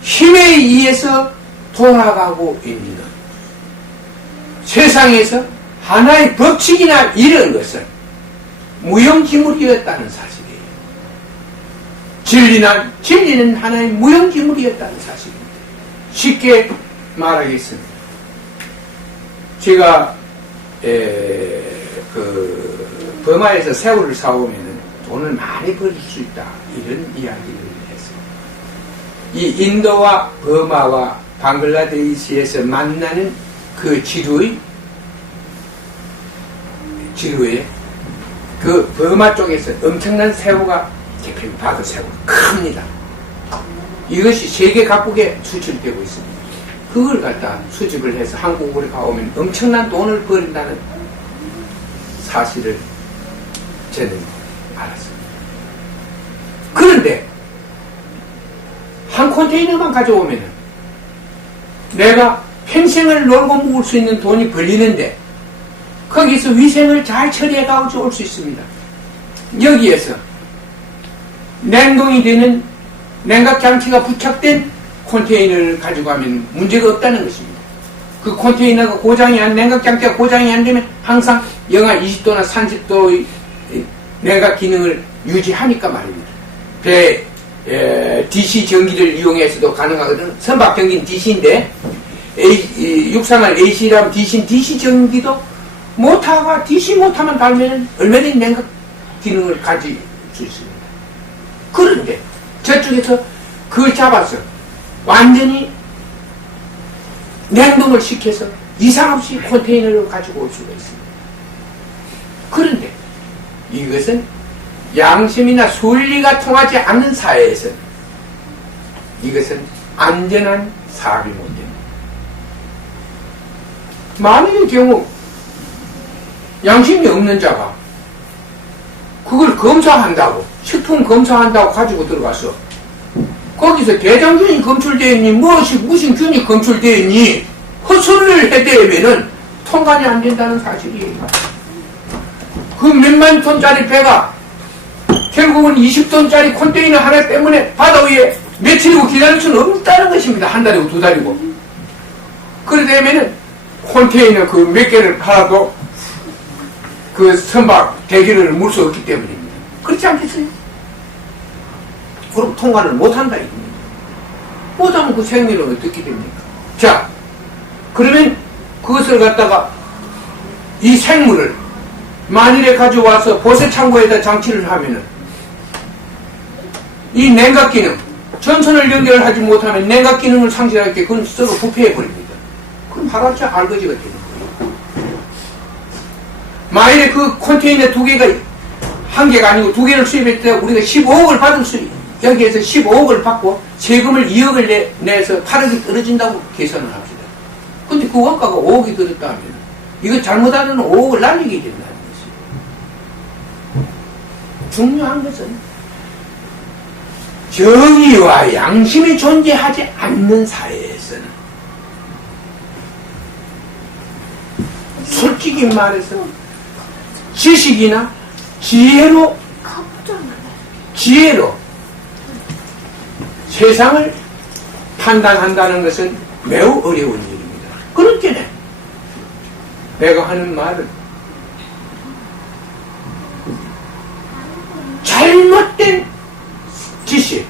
힘에 의해서 돌아가고 있는 세상에서 하나의 법칙이나 이런 것은 무용지물이었다는 사실이에요. 진리는 하나의 무용지물이었다는 사실입니다. 쉽게 말하겠습니다. 제가 버마에서 새우를 사오면 돈을 많이 벌 수 있다 이런 이야기를 했습니다. 이 인도와 버마와 방글라데시에서 만나는 그 지루에 그 버마 쪽에서 엄청난 새우가 대표님 바다 새우가 큽니다. 이것이 세계 각국에 수출되고 있습니다. 그걸 갖다 수집을 해서 한국으로 가오면 엄청난 돈을 버린다는 사실을 저는 알았습니다. 그런데 한 컨테이너만 가져오면 내가 평생을 놀고 먹을 수 있는 돈이 벌리는데 거기서 위생을 잘 처리해 가지고 올 수 있습니다. 여기에서 냉동이 되는 냉각장치가 부착된 컨테이너를 가지고 가면 문제가 없다는 것입니다. 그 컨테이너가 고장이 냉각장치가 고장이 안 되면 항상 영하 20도나 30도의 냉각 기능을 유지하니까 말입니다. DC 전기를 이용해서도 가능하거든. 선박 전기는 DC인데 육상을 AC라면 DC 전기도 모터가 DC 모터만 달면 얼마든지 냉각 기능을 가질 수 있습니다. 그런데 저쪽에서 그걸 잡아서 완전히 냉동을 시켜서 이상 없이 컨테이너를 가지고 올 수가 있습니다. 그런데 이것은 양심이나 순리가 통하지 않는 사회에서 이것은 안전한 사업이 못 됩니다. 만약의 경우 양심이 없는 자가 그걸 검사한다고 식품 검사한다고 가지고 들어가서 거기서 대장균이 검출되어 있니 무슨 균이 검출되어 있니 헛소리를 해대면은 통관이 안 된다는 사실이에요. 그 몇만 톤짜리 배가 결국은 20톤짜리 컨테이너 하나 때문에 바다 위에 며칠이고 기다릴 수는 없다는 것입니다. 한 달이고 두 달이고. 그러다면은 컨테이너 그 몇 개를 팔아도 그 선박 대기를 물 수 없기 때문입니다. 그렇지 않겠어요? 그럼 통과를 못한다 이겁니다. 못하면 그 생리는 어떻게 됩니까? 자, 그러면 그것을 갖다가 이 생물을 만일에 가져와서 보세창고에다 장치를 하면은 이 냉각 기능, 전선을 연결하지 못하면 냉각 기능을 상실할 게 그건 서로 부패해버립니다. 그럼 바로 알거지가 되는 거예요. 만일에 그 컨테이너 두 개가 한 개가 아니고 두 개를 수입할 때 우리가 15억을 받을 수, 여기에서 15억을 받고 세금을 2억을 내서 8억이 떨어진다고 계산을 합시다. 근데 그 원가가 5억이 들었다 하면 이거 잘못하면 5억을 날리게 된다는 것이에요. 중요한 것은 정의와 양심이 존재하지 않는 사회에서는 솔직히 말해서 지식이나 지혜로 세상을 판단한다는 것은 매우 어려운 일입니다. 그럴 때는 내가 하는 말은 잘못된 지식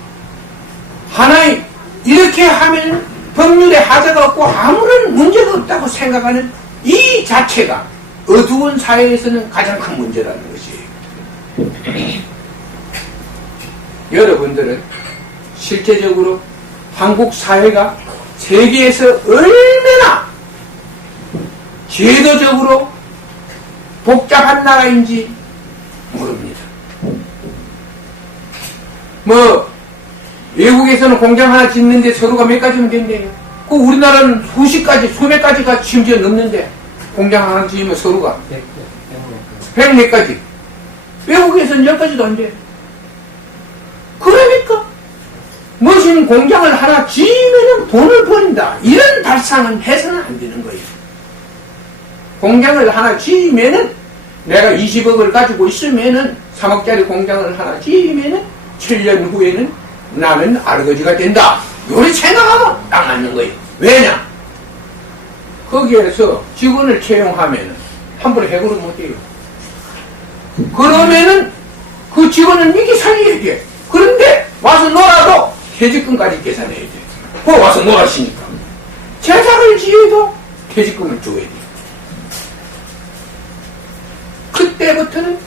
하나의 이렇게 하면 법률에 하자가 없고 아무런 문제가 없다고 생각하는 이 자체가 어두운 사회에서는 가장 큰 문제라는 것이에요. 여러분들은 실제적으로 한국 사회가 세계에서 얼마나 제도적으로 복잡한 나라인지 모릅니다. 뭐 외국에서는 공장 하나 짓는데 서로가 몇 가지면 된대요. 그 우리나라는 수십 가지, 수백 가지가 심지어 넘는데 공장 하나 지으면 서로가 100몇 가지. 외국에서는 10가지도 안 돼. 그러니까 무슨 공장을 하나 지으면 돈을 버린다. 이런 발상은 해서는 안 되는 거예요. 공장을 하나 지으면은 내가 20억을 가지고 있으면은 3억짜리 공장을 하나 지으면은 7년 후에는 나는 알거지가 된다. 요리 생각하면 딱 맞는 거예요. 왜냐? 거기에서 직원을 채용하면은 한 번에 해고를 못해요. 그러면은 그 직원은 이게 살려야 돼. 그런데 와서 놀아도 퇴직금까지 계산해야 돼. 와서 놀았으니까. 제작을 지어도 퇴직금을 줘야 돼. 그때부터는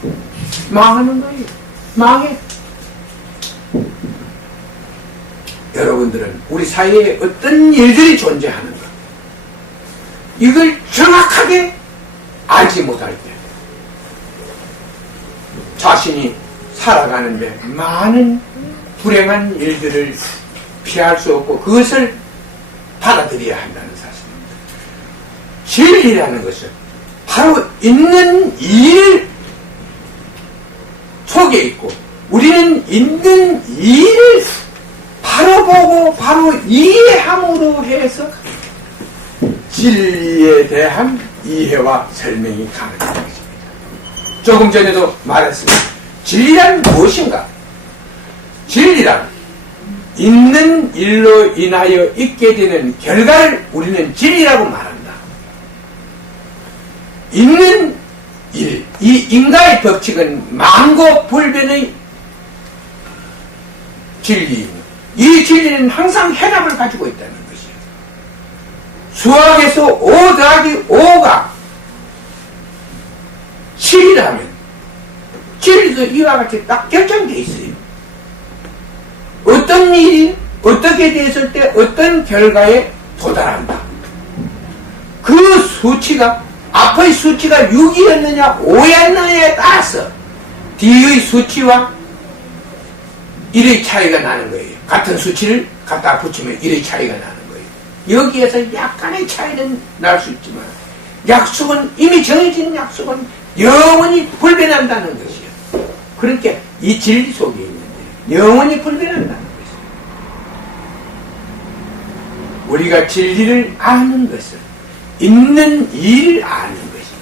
망하는 거예요. 망해. 여러분들은 우리 사회에 어떤 일들이 존재하는가 이걸 정확하게 알지 못할 때 자신이 살아가는데 많은 불행한 일들을 피할 수 없고 그것을 받아들여야 한다는 사실입니다. 진리라는 것은 바로 있는 일 속에 있고 우리는 있는 일을 바로 보고 바로 이해함으로 해서 진리에 대한 이해와 설명이 가능한 것입니다. 조금 전에도 말했습니다. 진리란 무엇인가? 진리란 있는 일로 인하여 있게 되는 결과를 우리는 진리라고 말한다. 있는 일, 이 인과의 법칙은 만고불변의 진리입니다. 이 진리는 항상 해답을 가지고 있다는 것이에요. 수학에서 5 더하기 5가 7이라면 진리도 이와 같이 딱 결정되어 있어요. 어떤 일이 어떻게 됐을 때 어떤 결과에 도달한다. 그 수치가 앞의 수치가 6이었느냐 5였느냐에 따라서 뒤의 수치와 1의 차이가 나는 거예요. 같은 수치를 갖다 붙이면 1의 차이가 나는 거예요. 여기에서 약간의 차이는 날 수 있지만 약속은 이미 정해진 약속은 영원히 불변한다는 것이에요. 그러니까 이 진리 속에 있는데 영원히 불변한다는 것이에요. 우리가 진리를 아는 것은 있는 일을 아는 것이고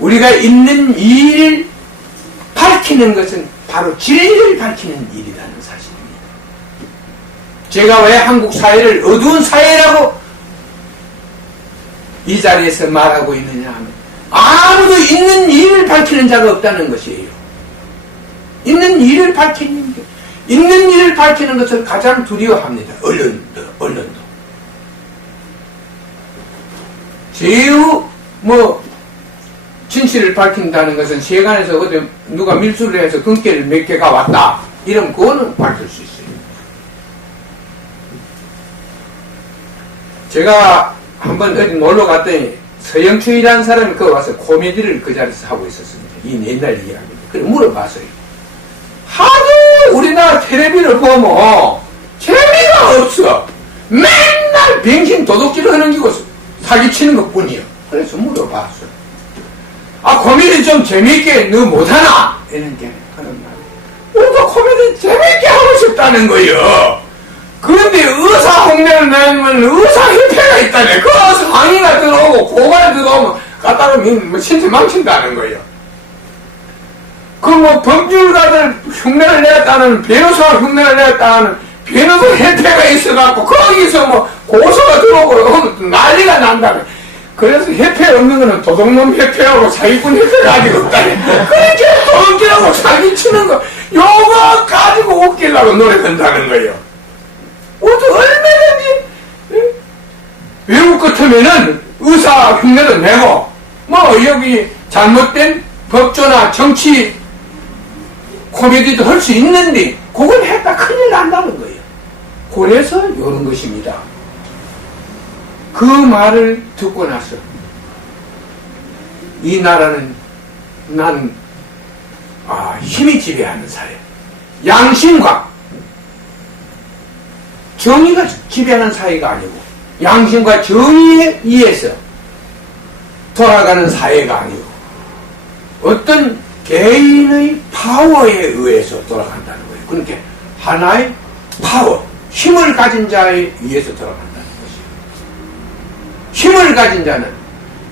우리가 있는 일을 밝히는 것은 바로 진리를 밝히는 일이라는 사실입니다. 제가 왜 한국 사회를 어두운 사회라고 이 자리에서 말하고 있느냐 하면 아무도 있는 일을 밝히는 자가 없다는 것이에요. 있는 일을 밝히는 게 있는 일을 밝히는 것을 가장 두려워합니다. 언론도. 제일 진실을 밝힌다는 것은 세간에서 어디 누가 밀수를 해서 금괴를 몇 개가 왔다. 이러면 그거는 밝힐 수 있어요. 제가 한번 어디 놀러 갔더니 서영춘이라는 사람이 거기 와서 코미디를 그 자리에서 하고 있었습니다. 이 옛날 이야기입니다. 그래 물어봤어요. 하도 우리나라 텔레비를 보면 재미가 없어. 맨날 병신 도둑질을 하는 기고 사기치는 것 뿐이요. 그래서 물어봤어요. 코미디 좀 재미있게 너 못하나? 이런 게 그런 말. 우리가 코미디 재미있게 하고 싶다는 거요. 그런데 의사 홍대를 내면 의사협회가 있다네. 그 상의가 들어오고 고발 들어오면 갖다 놓으면 신체 망친다는 거예요. 범죄가들 흉내를 냈다는 변호사가 흉내를 냈다는 변호사 협회가 있어갖고 거기서 고소가 들어오고 난리가 난다네. 그래서 협회 없는 거는 도둑놈 협회하고 사기꾼 협회가 아직 없다네. 그렇게 도둑질하고 사기치는 거 요거 가지고 웃기려고 노력한다는 거예요. 얼마든지 외국 같으면은 의사 흉내도 내고 여기 잘못된 법조나 정치 코미디도 할 수 있는데 그걸 했다 큰일 난다는 거예요. 그래서 이런 것입니다. 그 말을 듣고 나서 이 나라는 힘이 지배하는 사회, 양심과 정의가 지배하는 사회가 아니고 양심과 정의에 의해서 돌아가는 사회가 아니고 어떤 개인의 파워에 의해서 돌아간다는 거예요. 그러니까 하나의 파워, 힘을 가진 자에 의해서 돌아간다는 것이에요. 힘을 가진 자는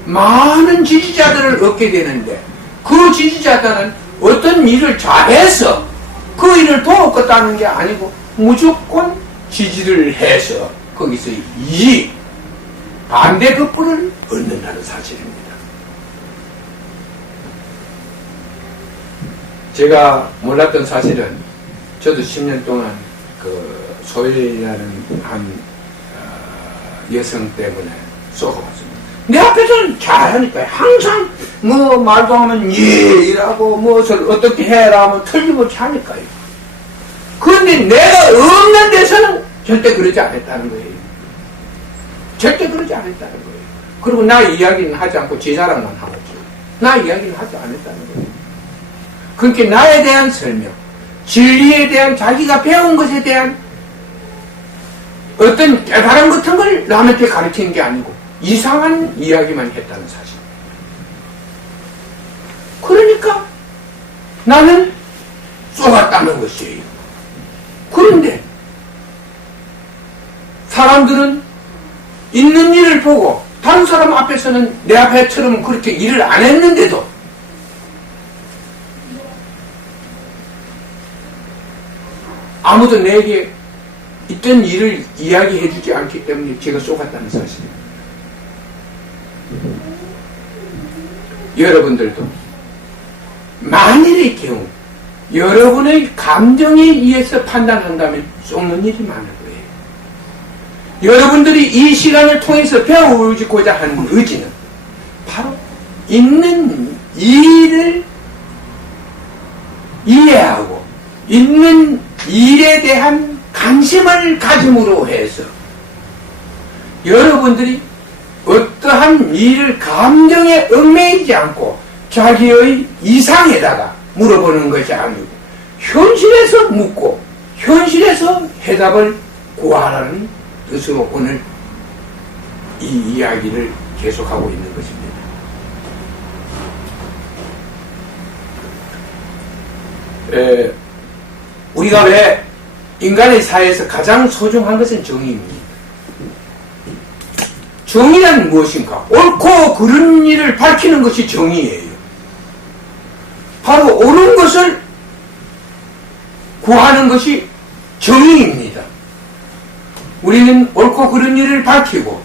많은 지지자들을 얻게 되는데 그 지지자들은 어떤 일을 잘해서 그 일을 도왔겠다는 게 아니고 무조건 지지를 해서 거기서 반대 급부를 얻는다는 사실입니다. 제가 몰랐던 사실은 저도 10년 동안 그 소율이라는 여성 때문에 쏘아봤습니다. 내 앞에서는 잘하니까 항상 말도 하면 이라고 무엇을 어떻게 해라 하면 틀림없이 하니까요. 그런데 내가 없는 데서는 절대 그러지 않았다는 거예요. 절대 그러지 않았다는 거예요. 그리고 나 이야기는 하지 않고 제 자랑만 하고 있죠. 나 이야기는 하지 않았다는 거예요. 그러니까 나에 대한 설명, 진리에 대한 자기가 배운 것에 대한 어떤 깨달음 같은 걸 남한테 가르치는 게 아니고 이상한 이야기만 했다는 사실. 그러니까 나는 쏘았다는 것이에요. 그런데 사람들은 있는 일을 보고 다른 사람 앞에서는 내 앞에처럼 그렇게 일을 안 했는데도 아무도 내게 있던 일을 이야기해 주지 않기 때문에 제가 쏘갔다는 사실입니다. 여러분들도 만일의 경우 여러분의 감정에 의해서 판단한다면 쏘는 일이 많을 거예요. 여러분들이 이 시간을 통해서 배우고자 하는 의지는 바로 있는 일을 이해하고 있는 일에 대한 관심을 가짐으로 해서 여러분들이 어떠한 일을 감정에 얽매이지 않고 자기의 이상에다가 물어보는 것이 아니고 현실에서 묻고 현실에서 해답을 구하라는 뜻으로 오늘 이 이야기를 계속하고 있는 것입니다. 우리가 왜 인간의 사회에서 가장 소중한 것은 정의입니다. 정의란 무엇인가? 옳고 그른 일을 밝히는 것이 정의예요. 바로 옳은 것을 구하는 것이 정의입니다. 우리는 옳고 그른 일을 밝히고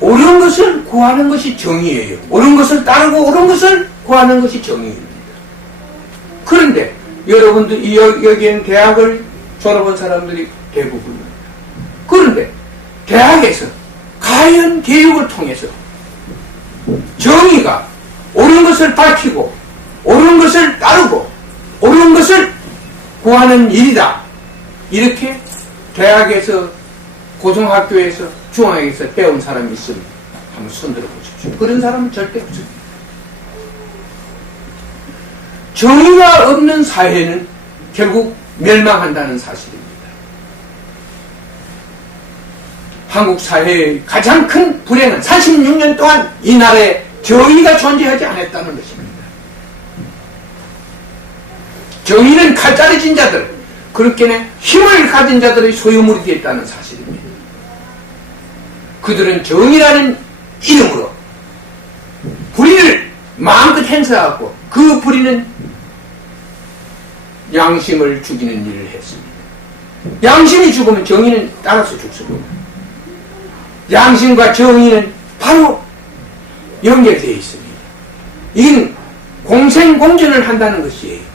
옳은 것을 구하는 것이 정의예요. 옳은 것을 따르고 옳은 것을 구하는 것이 정의입니다. 그런데 여러분들 여기엔 대학을 졸업한 사람들이 대부분입니다. 그런데 대학에서 과연 교육을 통해서 정의가 옳은 것을 밝히고 옳은 것을 따르고 옳은 것을 구하는 일이다, 이렇게 대학에서, 고등학교에서, 중학에서 배운 사람이 있으면 한번 손들어 보십시오. 그런 사람은 절대 없습니다. 정의가 없는 사회는 결국 멸망한다는 사실입니다. 한국 사회의 가장 큰 불행은 46년 동안 이 나라에 정의가 존재하지 않았다는 것입니다. 정의는 칼자루 진 자들, 그렇게는 힘을 가진 자들의 소유물이 되었다는 사실입니다. 그들은 정의라는 이름으로 불의를 마음껏 행사하고 그 불의는 양심을 죽이는 일을 했습니다. 양심이 죽으면 정의는 따라서 죽습니다. 양심과 정의는 바로 연결되어 있습니다. 이건 공생공존을 한다는 것이에요.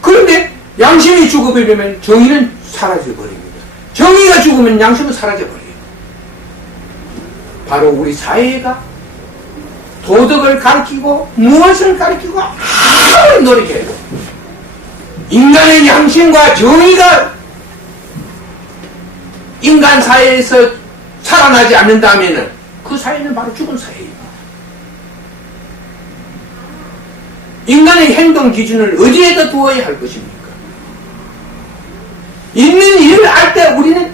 그런데 양심이 죽어버리면 정의는 사라져버립니다. 정의가 죽으면 양심은 사라져버려요. 바로 우리 사회가 도덕을 가르치고 무엇을 가르치고 아무리 노력해도 인간의 양심과 정의가 인간 사회에서 살아나지 않는다면 그 사회는 바로 죽은 사회입니다. 인간의 행동 기준을 어디에다 두어야 할 것입니까? 있는 일을 알 때 우리는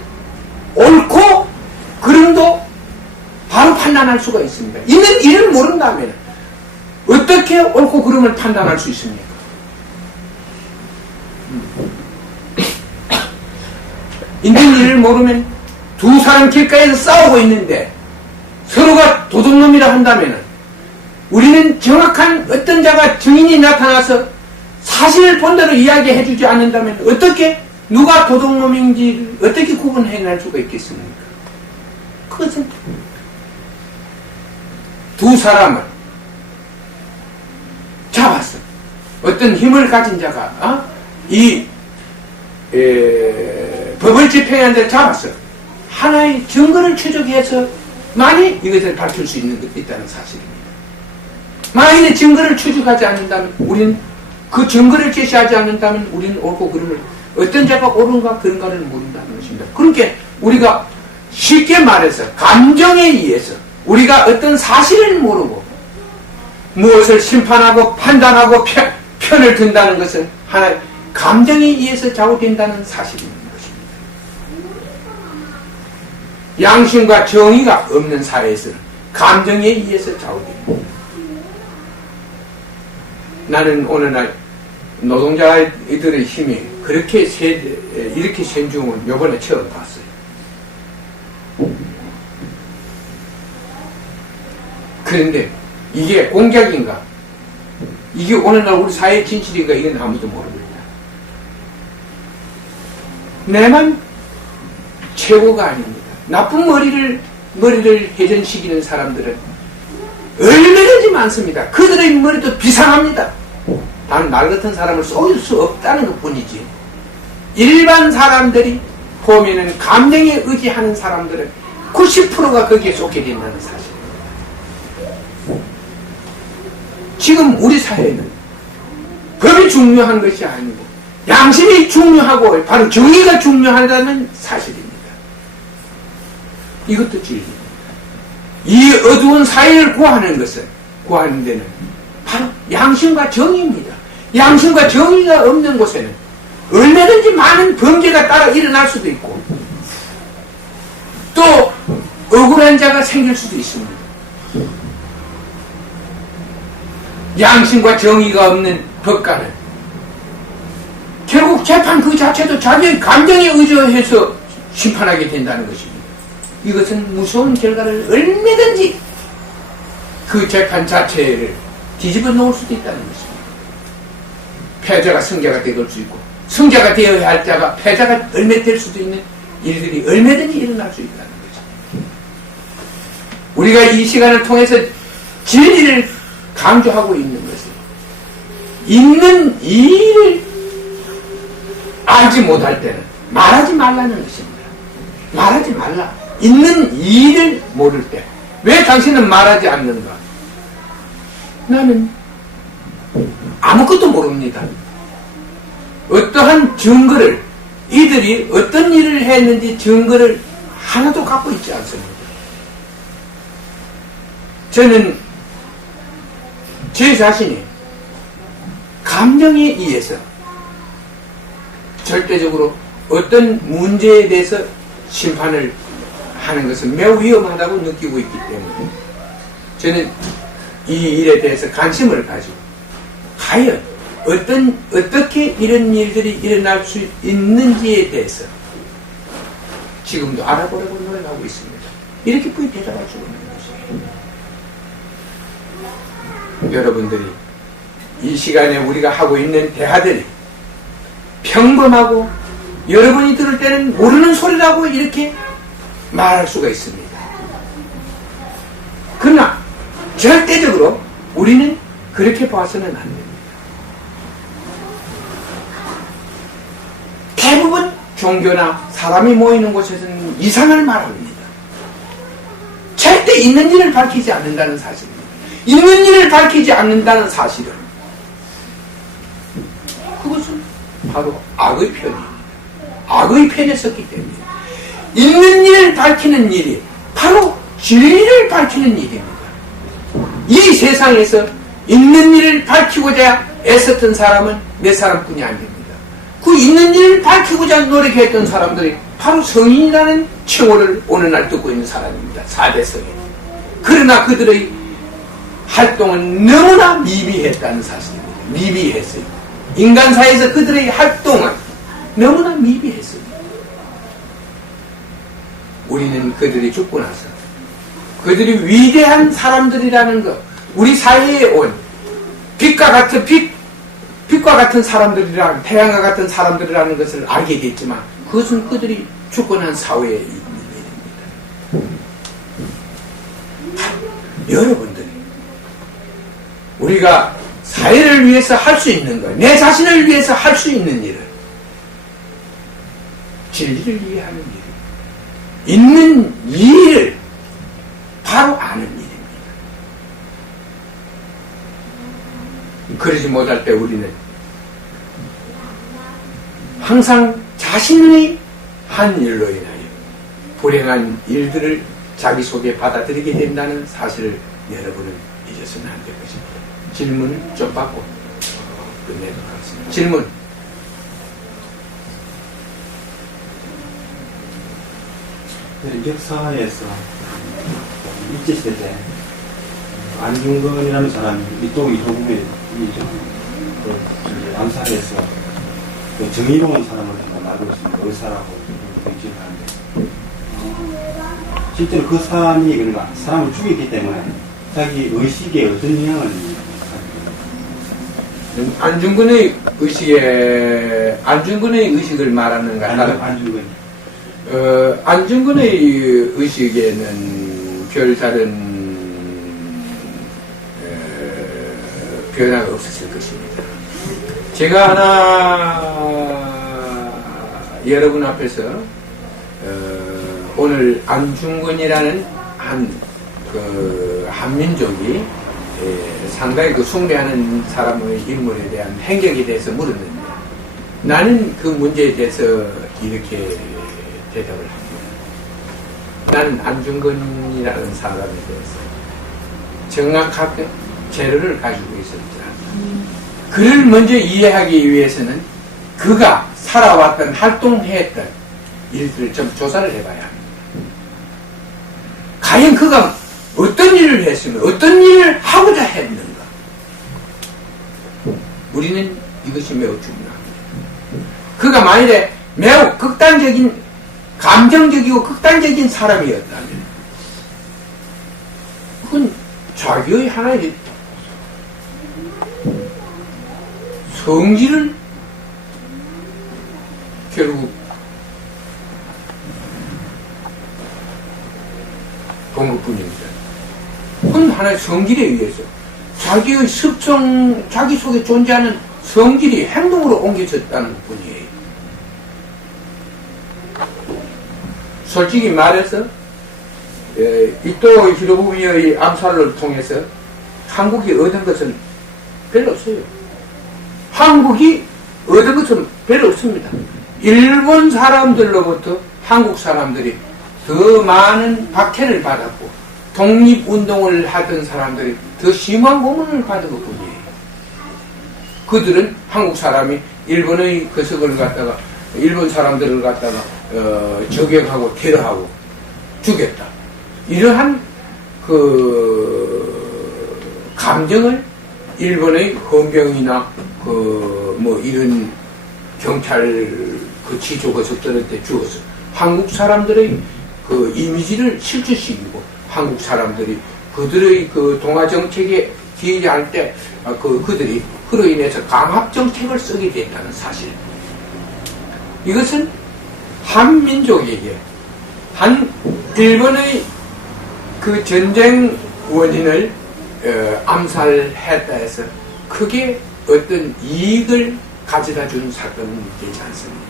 옳고 그름도 바로 판단할 수가 있습니다. 있는 일을 모른다면 어떻게 옳고 그름을 판단할 수 있습니까? 있는 일을 모르면 두 사람 길가에서 싸우고 있는데 서로가 도둑놈이라 한다면 우리는 정확한 어떤 자가 증인이 나타나서 사실을 본대로 이야기해 주지 않는다면 어떻게 누가 도둑놈인지 어떻게 구분해낼 수가 있겠습니까? 그것은 두 사람을 잡았어. 어떤 힘을 가진 자가 법을 집행하는 데 잡았어. 하나의 증거를 추적해서 만일 이것을 밝힐 수 있는 것이 있다는 사실입니다. 만일에 증거를 추적하지 않는다면 우리는 그 증거를 제시하지 않는다면 우리는 옳고 그름을 어떤 자가 옳은가 그런가를 모른다는 것입니다. 그러니까 우리가 쉽게 말해서 감정에 의해서 우리가 어떤 사실을 모르고 무엇을 심판하고 판단하고 편을 든다는 것은 하나의 감정에 의해서 좌우된다는 사실인 것입니다. 양심과 정의가 없는 사회에서는 감정에 의해서 좌우됩니다. 나는 오늘날 노동자들의 힘이 이렇게 생중을 요번에 처음 봤어요. 그런데 이게 공작인가? 이게 오늘날 우리 사회의 진실인가? 이건 아무도 모릅니다. 내만 최고가 아닙니다. 나쁜 머리를 회전시키는 사람들은 얼마든지 많습니다. 그들의 머리도 비상합니다. 단 말 같은 사람을 쏠 수 없다는 것 뿐이지. 일반 사람들이 보면은 감정에 의지하는 사람들은 90%가 거기에 쏟게 된다는 사실입니다. 지금 우리 사회는 법이 중요한 것이 아니고 양심이 중요하고 바로 정의가 중요하다는 사실입니다. 이것도 진리입니다. 이 어두운 사회를 구하는 데는 바로 양심과 정의입니다. 양심과 정의가 없는 곳에는 얼마든지 많은 범죄가 따라 일어날 수도 있고 또 억울한 자가 생길 수도 있습니다. 양심과 정의가 없는 법관은 결국 재판 그 자체도 자기의 감정에 의존해서 심판하게 된다는 것입니다. 이것은 무서운 결과를 얼마든지 그 재판 자체를 뒤집어 놓을 수도 있다는 것입니다. 패자가 승자가 되어올 수 있고 승자가 되어야 할 자가 패자가 얼마 될 수도 있는 일들이 얼마든지 일어날 수 있다는 거죠. 우리가 이 시간을 통해서 진리를 강조하고 있는 것은 있는 일을 알지 못할 때는 말하지 말라는 것입니다. 말하지 말라. 있는 일을 모를 때. 왜 당신은 말하지 않는가? 나는 아무것도 모릅니다. 어떠한 증거를, 이들이 어떤 일을 했는지 증거를 하나도 갖고 있지 않습니다. 저는 제 자신이 감정에 의해서 절대적으로 어떤 문제에 대해서 심판을 하는 것은 매우 위험하다고 느끼고 있기 때문에 저는 이 일에 대해서 관심을 가지고 과연 어떻게 이런 일들이 일어날 수 있는지에 대해서 지금도 알아보려고 노력하고 있습니다. 이렇게 부이 대답할 수 있는 것이에요. 여러분들이 이 시간에 우리가 하고 있는 대화들이 평범하고 여러분이 들을 때는 모르는 소리라고 이렇게 말할 수가 있습니다. 그러나 절대적으로 우리는 그렇게 봐서는 안 됩니다. 대부분 종교나 사람이 모이는 곳에서는 이상을 말합니다. 절대 있는 일을 밝히지 않는다는 사실입니다. 있는 일을 밝히지 않는다는 사실은 그것은 바로 악의 편입니다. 악의 편에 섰기 때문에 있는 일을 밝히는 일이 바로 진리를 밝히는 일입니다. 이 세상에서 있는 일을 밝히고자 애썼던 사람은 몇 사람뿐이 아닙니다. 그 있는 일을 밝히고자 노력했던 사람들이 바로 성인이라는 칭호를 오늘날 듣고 있는 사람입니다. 4대 성인. 그러나 그들의 활동은 너무나 미비했다는 사실입니다. 미비했어요. 인간사에서 그들의 활동은 너무나 미비했어요. 우리는 그들이 죽고 나서 그들이 위대한 사람들이라는 것, 우리 사회에 온 빛과 같은 사람들이라는, 태양과 같은 사람들이라는 것을 알게 됐지만 그것은 그들이 죽고 난 사회에 있는 일입니다. 여러분들이 우리가 사회를 위해서 할 수 있는 것, 내 자신을 위해서 할 수 있는 일을 진리를 위해 하는 일, 있는 일을 바로 아는 일입니다. 그러지 못할 때 우리는 항상 자신의 한 일로 인하여 불행한 일들을 자기 속에 받아들이게 된다는 사실을 여러분은 잊어서는 안 될 것입니다. 질문을 좀 받고 끝내도록 하겠습니다. 질문. 역사에서 일제시대 때 안중근이라는 사람이 이쪽 이동국에 암살해서 정의로운 사람을 알고 있습니다. 의사라고 얘기를 하는데 실제로 그 사람이 그러니까 사람을 죽였기 때문에 자기 의식에 어떤 영향을 안중근의 의식을 말하는가? 안중근. 안중근의 의식에는 별다른 변화가 없었을 것입니다. 제가 하나 여러분 앞에서 오늘 안중근이라는 한민족이 상당히 숭배하는 사람의 인물에 대한 행적에 대해서 물었는데 나는 그 문제에 대해서 이렇게 대답을 합니다. 나는 안중근이라는 사람에 대해서 정확하게 재료를 가지고 있었다. 그를 먼저 이해하기 위해서는 그가 살아왔던 활동했던 일들을 좀 조사를 해봐야 합니다. 과연 그가 어떤 일을 했으면 어떤 일을 하고자 했는가? 우리는 이것이 매우 중요합니다. 그가 만일에 매우 감정적이고 극단적인 사람이었다면 그건 자기의 하나의 성질을 결국 본 것뿐입니다. 그건 하나의 성질에 의해서 자기의 습성, 자기 속에 존재하는 성질이 행동으로 옮겨졌다는 뿐이에요. 솔직히 말해서 이토 히로부미의 암살을 통해서 한국이 얻은 것은 별로 없어요. 한국이 얻은 것은 별로 없습니다. 일본 사람들로부터 한국 사람들이 더 많은 박해를 받았고 독립운동을 하던 사람들이 더 심한 고문을 받은 것 뿐이에요. 그들은 한국 사람이 일본의 거석을 갖다가 일본 사람들을 갖다가 저격하고 테러하고 죽였다. 이러한 그 감정을 일본의 헌병이나 뭐 이런 경찰 그 지조 거석들한테 주어서 한국 사람들의 그 이미지를 실추시키고 한국 사람들이 그들의 그 동아 정책에 기여할 때 그들이 그로 인해서 강압 정책을 쓰게 됐다는 사실. 이것은 한 민족에게 한 일본의 그 전쟁 원인을 암살했다 해서 크게 어떤 이익을 가져다 준 사건은 되지 않습니다.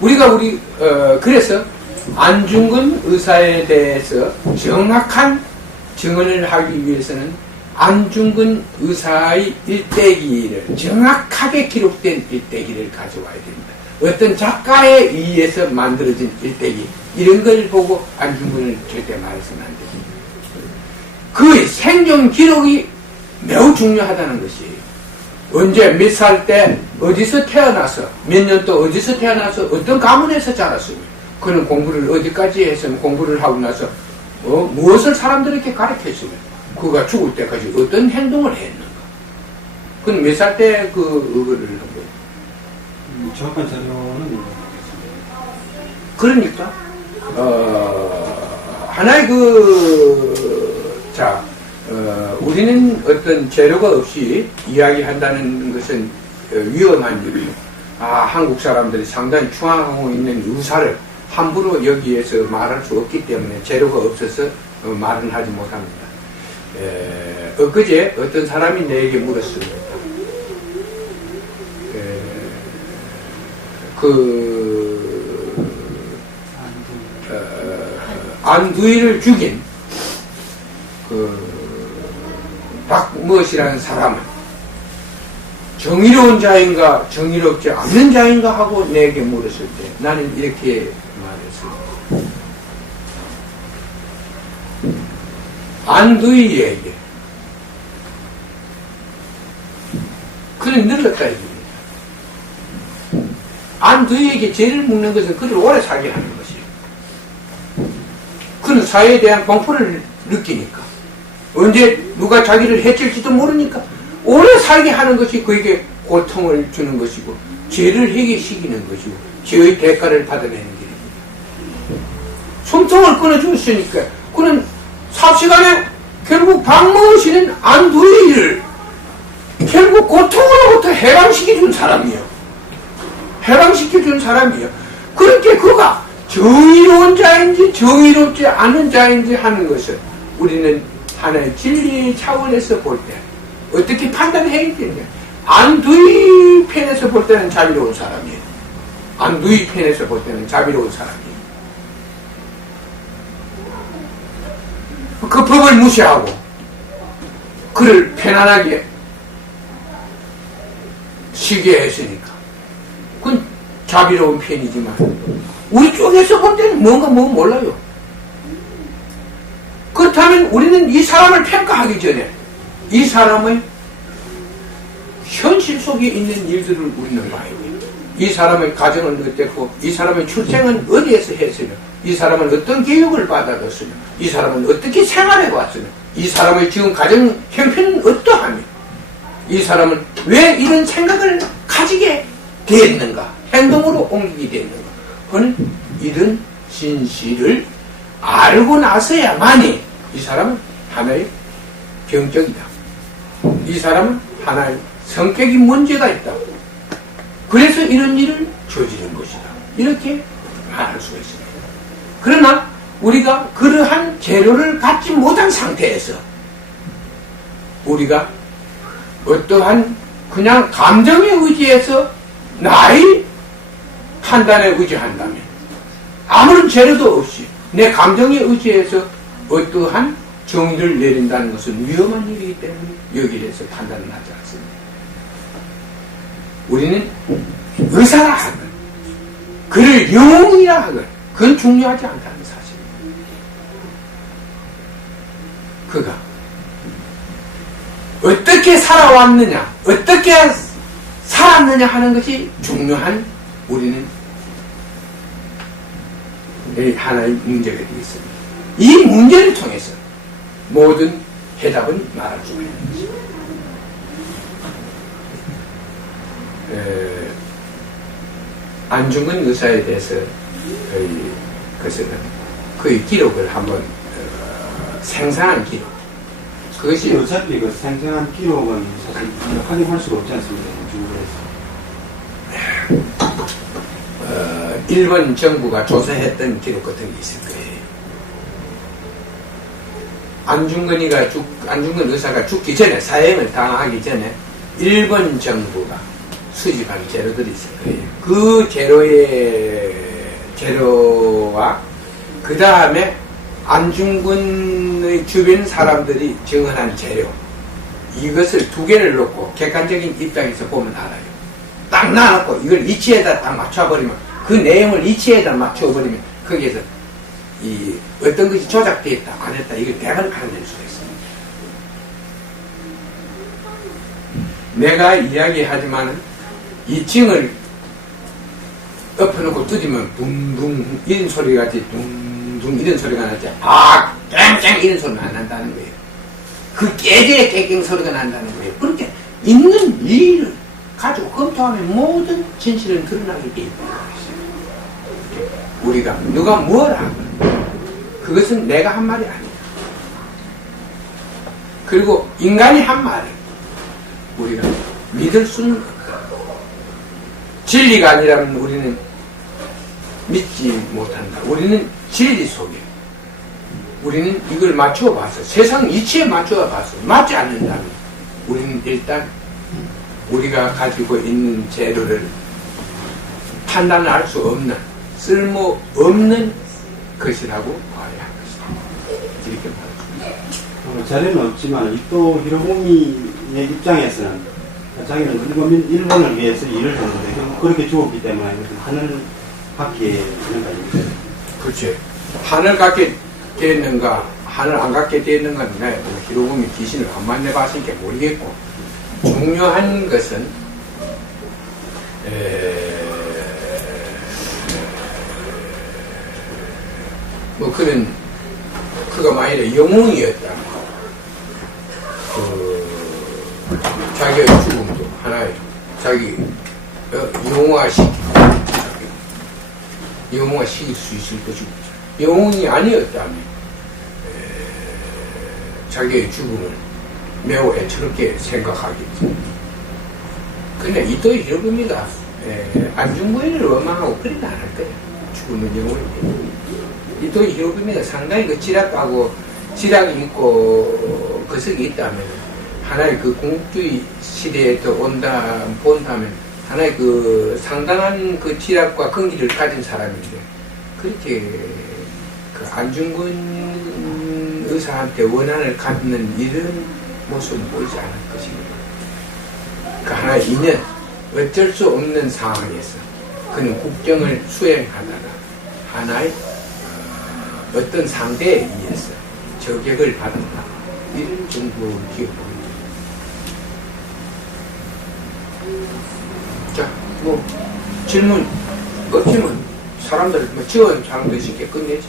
우리가 그래서 안중근 의사에 대해서 정확한 증언을 하기 위해서는 안중근 의사의 일대기를 정확하게 기록된 일대기를 가져와야 됩니다. 어떤 작가에 의해서 만들어진 일대기 이런 걸 보고 안중근을 절대 말해서는 안 됩니다. 그의 생존 기록이 매우 중요하다는 것이에요. 언제 몇 살 때 어디서 태어나서 몇 년 또 어디서 태어나서 어떤 가문에서 자랐으며 그는 공부를 어디까지 했으면 공부를 하고 나서 무엇을 사람들에게 가르쳤으며 그가 죽을 때까지 어떤 행동을 했는가. 그는 몇 살 때 그거를 한 거예요. 정확한 자료는 그러니까 하나의 우리는 어떤 재료가 없이 이야기한다는 것은 위험한 일이에요. 한국 사람들이 상당히 추앙하고 있는 유사를 함부로 여기에서 말할 수 없기 때문에 재료가 없어서 말은 하지 못합니다. 엊그제 어떤 사람이 내게 물었습니다. 안두희를 죽인 박무엇이라는 사람은 정의로운 자인가 정의롭지 않는 자인가 하고 내게 물었을 때 나는 이렇게 말했습니다. 안두희에게 그는 늙었다 이겁니다. 안두희에게 죄를 묻는 것은 그를 오래 살게 하는 것이에요. 그는 사회에 대한 공포를 느끼니까 언제 누가 자기를 해칠지도 모르니까 오래 살게 하는 것이 그에게 고통을 주는 것이고 죄를 해결시키는 것이고 죄의 대가를 받아내는 길입니다. 숨통을 끊어주었으니까 그는 삽시간에 결국 박무엇이는 안두희를 결국 고통으로부터 해방시켜준 사람이에요. 해방시켜준 사람이에요. 그렇게 그가 정의로운 자인지 정의롭지 않은 자인지 하는 것을 우리는 하나의 진리 차원에서 볼 때 어떻게 판단해야 되느냐. 안두희 편에서 볼 때는 자비로운 사람이에요. 안두희 편에서 볼 때는 자비로운 사람이에요. 그 법을 무시하고 그를 편안하게 쉬게 했으니까 그건 자비로운 편이지만 우리 쪽에서 볼 때는 뭔가 몰라요. 그렇다면 우리는 이 사람을 평가하기 전에 이 사람의 현실 속에 있는 일들을 우리는 봐야 돼요. 이 사람의 가정은 어땠고 이 사람의 출생은 어디에서 했으며 이 사람은 어떤 교육을 받아들었으며 이 사람은 어떻게 생활해 왔으며 이 사람의 지금 가정 형편은 어떠하며 이 사람은 왜 이런 생각을 가지게 됐는가 행동으로 옮기게 됐는가 그는 이런 진실을 알고 나서야만이 이 사람은 하나의 병적이다. 이 사람은 하나의 성격이 문제가 있다. 그래서 이런 일을 저지른 것이다. 이렇게 말할 수가 있습니다. 그러나 우리가 그러한 재료를 갖지 못한 상태에서 우리가 어떠한 그냥 감정에 의지해서 나의 판단에 의지한다면 아무런 재료도 없이 내 감정에 의지해서 어떠한 정의를 내린다는 것은 위험한 일이기 때문에 여기에 대해서 판단을 하지 않습니다. 우리는 의사라 하건 그를 영웅이라 하건 그건 중요하지 않다는 사실입니다. 그가 어떻게 살아왔느냐 어떻게 살았느냐 하는 것이 중요한 우리는 하나의 문제가 되겠습니다. 이 문제를 통해서 모든 해답은 말할 수가 있는 것입니다. 안중근 의사에 대해서 그의 기록을 한번 생생한 기록 그것이 어차피 그 생생한 기록은 사실 확인할 수가 없지 않습니까? 중국에서. 일본 정부가 조사했던 기록 같은 게 있을 거예요. 안중근 의사가 죽기 전에, 사형을 당하기 전에, 일본 정부가 수집한 재료들이 있을 거예요. 그 재료와, 그 다음에 안중근의 주변 사람들이 증언한 재료, 이것을 두 개를 놓고 객관적인 입장에서 보면 알아요. 딱 놔놓고 이걸 이치에다 딱 맞춰버리면, 그 내용을 이치에다 맞춰버리면, 거기에서 어떤 것이 조작되어 있다, 안 했다, 이걸 대박을 가려낼 수가 있습니다. 내가 이야기하지만은, 이 징을 엎어놓고 뜯으면 붕붕 이런 소리가 나지, 둥둥 이런 소리가 나지, 쨍쨍 이런 소리가 안 난다는 거예요. 그 깨져야 깨갱 소리가 난다는 거예요. 그렇게 있는 일을 가지고 검토하면 모든 진실은 드러나게 돼 있는 거예요. 우리가 누가 뭘 하건 그것은 내가 한 말이 아니야. 그리고 인간이 한 말을 우리가 믿을 수는 없다. 진리가 아니라면 우리는 믿지 못한다. 우리는 진리 속에 우리는 이걸 맞추어 봤어. 세상 이치에 맞추어 봤어. 맞지 않는다면 우리는 일단 우리가 가지고 있는 재료를 판단을 할 수 없는 쓸모없는 것이라고 봐야 할 것이다. 이렇게 말합니다. 자료는 없지만 이토 히로부미의 입장에서는 자기는 일본을 위해서 일을 했는데 결국 그렇게 죽었기 때문에 하늘 갖게 되는 거 아닙니까? 그렇지. 하늘 갖게 되었는가 하늘 안 갖게 되었는가 히로부미 귀신을 안 만나봤으니까 모르겠고 중요한 것은 뭐 그가 만일에 영웅이었다. 자기의 죽음도 하나의 자기 영웅화시킬 수 있을 것이고 영웅이 아니었다면 자기의 죽음을 매우 애처롭게 생각하겠지. 근데 이토 히로부미가 안중근을 원망하고 그리는 안 할 거야. 죽음은 영웅인데. 이토 히로부미가 상당히 그 지략이 있고 그석이 있다면 하나의 그 공주의 시대에 또 본다면 하나의 그 상당한 그 지략과 긍기를 가진 사람인데 그렇게 그 안중근 의사한테 원한을 갖는 이런 모습은 보이지 않을 것입니다. 그 하나의 인연, 어쩔 수 없는 상황에서 그는 국정을 수행하다가 하나의 어떤 상대에 의해서 저격을 받았다. 이런 정도 기억합니다. 자, 질문 없으면 사람들, 지원 사람들 쉽게 끝내지.